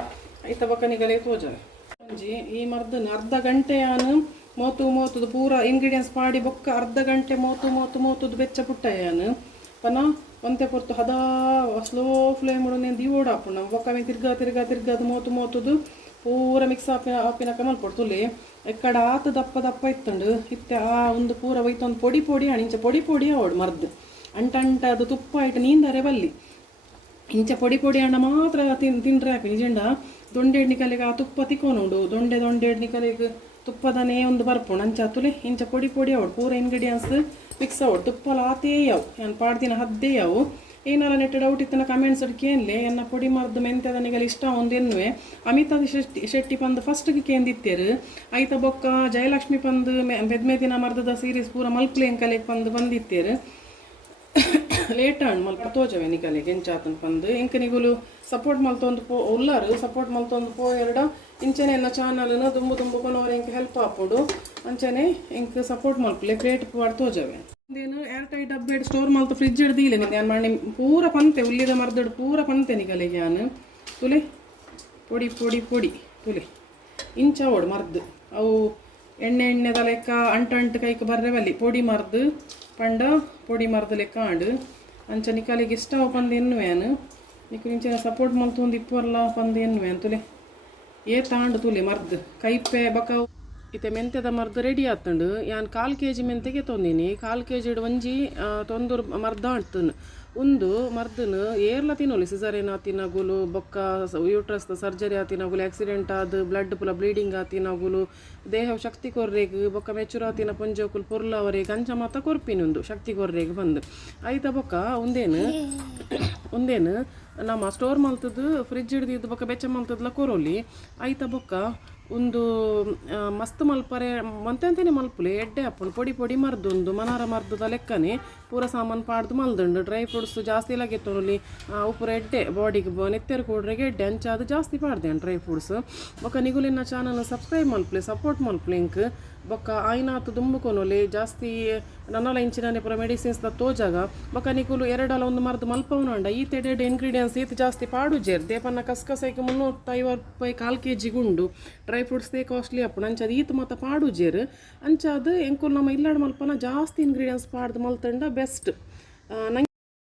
ಐತ ಬಕ್ಕನಿಗಲೇ ತೋಜವೆ ಒಂಜಿ ಈ ಮರ್ದನ ಅರ್ಧ ಗಂಟೆ ಯಾನು ಮೂವತ್ತದು ಪೂರ ಇಂಗ್ರೀಡಿಯೆಂಟ್ಸ್ ಪಾಡಿ ಬೊಕ್ಕ ಅರ್ಧ ಗಂಟೆ ಮೂವತ್ತು ಬೆಚ್ಚ ಪುಟ್ಟ ಯಾನು ಪನ ಒಂತೆ ಪೊರ್ತು ಹದಾ ಸ್ಲೋ ಫ್ಲೇಮ್ ಉಡನೆ ದಿವೋಡು ಹಾಪುಂಡು ಬೊಕ್ಕ ತಿರ್ಗದು ಮೂವತ್ತದು ಪೂರ ಮಿಕ್ಸ್ ಆಪಿನಕ ಮಲ್ಪೊಡು ತುಲೆ ಎಕ್ಕಡ ಆತು ದಪ್ಪ ದಪ್ಪ ಇತ್ತಂಡು ಇತ್ತೆ ಆ ಒಂದು ಪೂರ ಒಯ್ತೊಂದು ಪೊಡಿ ಪೊಡಿ ಇಂಚ ಪೊಡಿ ಪೊಡಿ ಅವಡು ಮರ್ದು ಅಂಟ ಅದು ತುಪ್ಪ ಇಟ್ಟು ನೀಂದರೆ ಬಲ್ಲಿ ಇಂಚ ಪೊಡಿ ಪೊಡಿ ಹಣ್ಣ ಮಾತ್ರ ತಿಂಡ್ರೆ ಹಾಕಿ ನಿಜಂಡ ದೊಂಡೆ ಎಣ್ಣಿಕಲೆಗೆ ಆ ತುಪ್ಪ ತಿಕ್ಕೋನುಂಡು ದೊಂಡೆ ಎಣ್ಣಿಕಲೆಗೆ ತುಪ್ಪದನೇ ಒಂದು ಬರ್ಪುಂಡು ಅಂಚ ತುಲೆ ಇಂಚ ಪೊಡಿ ಪೊಡಿ ಅವಡು ಪೂರ ಇಂಗ್ರೀಡಿಯೆಂಟ್ಸ್ ಮಿಕ್ಸ್ ಅವಡು ತುಪ್ಪಲ ಆತೇ ಯಾವು ನಾನು ಪಾಡ್ದಿನ ಹದ್ದೇ ಯಾವು ಏನಾರ ನೆಟ್ಟು ಡೌಟ್ ಇತ್ತನ ಕಮೆಂಟ್ಸ್ ಕೇಳಲೆ ಎನ್ನ ಪೊಡಿ ಮರ್ದು ಮೆಂತ್ಯದ ನಿಗಲಿ ಇಷ್ಟ ಒಂದೇನುವೆ ಅಮಿತಾಭ್ ಶೆಟ್ಟಿ ಪಂದು ಫಸ್ಟ್ಗೆ ಕೇಂದಿತ್ತೇರು ಐತ ಬೊಕ್ಕ ಜಯಲಕ್ಷ್ಮಿ ಪಂದು ಬೆದ್ಮೇದಿನ ಮರ್ದದ ಸೀರೀಸ್ ಪೂರ ಮಲ್ಪ್ಲೆ ಎಂಕಲೆಗೆ ಪಂದು ಬಂದಿತ್ತೇರು ಲೇಟ್ ಹಣ್ಣು ಮಲ್ಪ ತೋಜವೆ ನಿಕಲೆಗೆ ಎಂಚಾತನ ಪಂದು ಎಂಕ ನಿಗುಲು ಸಪೋರ್ಟ್ ಮಲ್ತೊಂದು ಉಲ್ಲಾರು ಸಪೋರ್ಟ್ ಮಲ್ತೊಂದು ಎರಡ ಇಂಚನೆ ಎನ್ನ ಚಾನಲ್ನ ದುಂಬು ಕೊನೋರು ಎಂಕ ಹೆಲ್ಪ್ ಆಪೋಡು ಅಂಚನೆ ಎಂಕ ಸಪೋರ್ಟ್ ಮಲ್ಪಲೆ ಕ್ರಿಯೇಟ್ ಪಾಡ್ ತೋಜವೆ ಏನು ಏರ್ ಟೈಟ್ ಡಬ್ಬೆ ಸ್ಟೋರ್ ಮಲ್ತು ಫ್ರಿಜ್ ಹಿಡ್ದಿಲ್ಲ ನಾನು ಮಾಡಿ ಪೂರ ಪಂತೆ ಉಲ್ಲಿದ ಮರ್ದಡು ಪೂರ ಪಂತೆ ನಿಕಲೆಗೆ ನಾನು ತುಲೆ ಪೊಡಿ ಪೊಡಿ ಪೊಡಿ ತುಲೆ ಇಂಚ ಓಡು ಮರ್ದು ಅವು ಎಣ್ಣೆದ ಲೆಕ್ಕ ಅಂಟು ಕೈಗೆ ಬರ್ರೆವಲ್ಲಿ ಪೊಡಿ ಮರ್ದು ಪಂಡ ಪೊಡಿ ಮರ್ದು ಲೆಕ್ಕ ಆಂಡು ಅಂಚ ನಿಕಲೆಗೆ ಇಷ್ಟ ಪಂದು ಎನ್ನುವೇನು ನಿಕ್ಕು ಇಂಚ ಸಪೋರ್ಟ್ ಮಲ್ತು ಒಂದು ಇಪ್ಪರ್ಲ ಪಂದು ಎನ್ನುವೇನು ತುಲೆ ತಾಂಡು ತುಲೆ ಮರ್ದು ಕೈಪೆ ಬಕ ಇತ್ತೆ ಮೆಂತ್ಯದ ಮರ್ದು ರೆಡಿ ಆತಂಡು ಯಾನ್ 1/4 kg ಮೆಂತೆಗೆ ತೊಂದಿನಿ 1/4 kg ಒಂಜಿ ತೊಂದೂರು ಮರ್ದ ಅಂಟುನು ಒಂದು ಮರ್ದನು ಏರ್ಲ ತಿನ್ನೋಲಿ ಸಿಸರೇನ್ ಆತಿನಗುಲು ಬೊಕ್ಕ ಯೂಟ್ರಸ್ ಸರ್ಜರಿ ಆತಿನಗುಲು ಆಕ್ಸಿಡೆಂಟ್ ಆದ ಬ್ಲಡ್ ಪುಲ ಬ್ಲೀಡಿಂಗ್ ಆತಿನಗುಲು ದೇಹ ಶಕ್ತಿ ಕೊರ್ರೆಗ್ ಬೊಕ್ಕ ಮೆಚುರ ಆತಿನ ಪೊಂಜೋಕುಲು ಪೊರ್ಲವರೆಗೆ ಅಂಚ ಮಾತ ಕೊರ್ಪಿನೊಂದು ಶಕ್ತಿ ಕೊರ್ರೆಗ್ ಬಂದು ಐತ ಬೊಕ್ಕ ಒಂದೇನು ನಮ್ಮ ಸ್ಟೋರ್ ಮಲ್ತದ್ದು ಫ್ರಿಜ್ ಹಿಡ್ದಿದ್ದು ಬೊಕ್ಕ ಬೆಚ್ಚ ಮಲ್ತದ್ಲ ಕೊರೋಲಿ ಐತ ಬೊಕ್ಕ ಒಂದು ಮಸ್ತ್ ಮಲ್ಪರೆ ಮಂತೆಂತೇನೆ ಮಲ್ಪುಲೆ ಎಡ್ಡೆ ಅಪ್ಪಳು ಪೊಡಿ ಪೊಡಿ ಮರ್ದೊಂದು ಮನಾರ ಮರ್ದದ ಲೆಕ್ಕನೆ ಪೂರ ಸಾಮಾನು ಪಾಡ್ದು ಮಲ್ದುಂಡು ಡ್ರೈ ಫ್ರೂಟ್ಸ್ ಜಾಸ್ತಿ ಲಗೆತ್ತೊಲಿ ಉಪ್ಪುರ ಎಡ್ಡೆ ಬಾಡಿಗೆ ನೆತ್ತೆರು ಕೂಡ್ರೆಗೆ ಎಡ್ಡೆ ಅಂಚ ಅದು ಜಾಸ್ತಿ ಪಾಡ್ದೆ ಡ್ರೈ ಫ್ರೂಟ್ಸ್ ಬೊಕ್ಕ ನಿಗುಲಿನ ಚಾನಲ್ ಸಬ್ಸ್ಕ್ರೈಬ್ ಮಲ್ಪಲೆ ಸಪೋರ್ಟ್ ಮಲ್ಪಲೆ ಇಂಕ್ ಬೊಕ್ಕ ಆಯ್ನಾತು ದುಂಬುಕೊನೊಲಿ ಜಾಸ್ತಿ ನನ್ನಲ ಇಂಚಿನ ಪುರ ಮೆಡಿಸಿನ್ಸ್ ತೋಜಾಗ ಬೊಕ್ಕ ನಿಗುಲು ಎರಡಲ ಒಂದು ಮರ್ದು ಮಲ್ಪವನಂಡ ಈ ತೆಡೆಡ್ ಇಂಗ್ರೀಡಿಯೆಂಟ್ಸ್ ಈತ ಜಾಸ್ತಿ ಪಾಡು ಜೇರ್ ದೇಪನ್ನ ಕಸ್ಕಸೈಕೆ 350 ರೂಪಾಯಿ 1/4 kg ಗುಂಡು dry fruits they costly Appu ಅಂಚ ಅದು ಈತ ಮತ್ತು ಪಾಡು ಜೇರು ಅಂಚ ಅದು ಎಂಕುಲು ನಮ್ಮ ಇಲ್ಲಾಡ ಮಲ್ಪನ ಜಾಸ್ತಿ ಇಂಗ್ರೀಡಿಯೆಂಟ್ಸ್ ಪಾಡ್ದು ಮಲ್ತಂಡ ಬೆಸ್ಟ್ ನಂಗೆ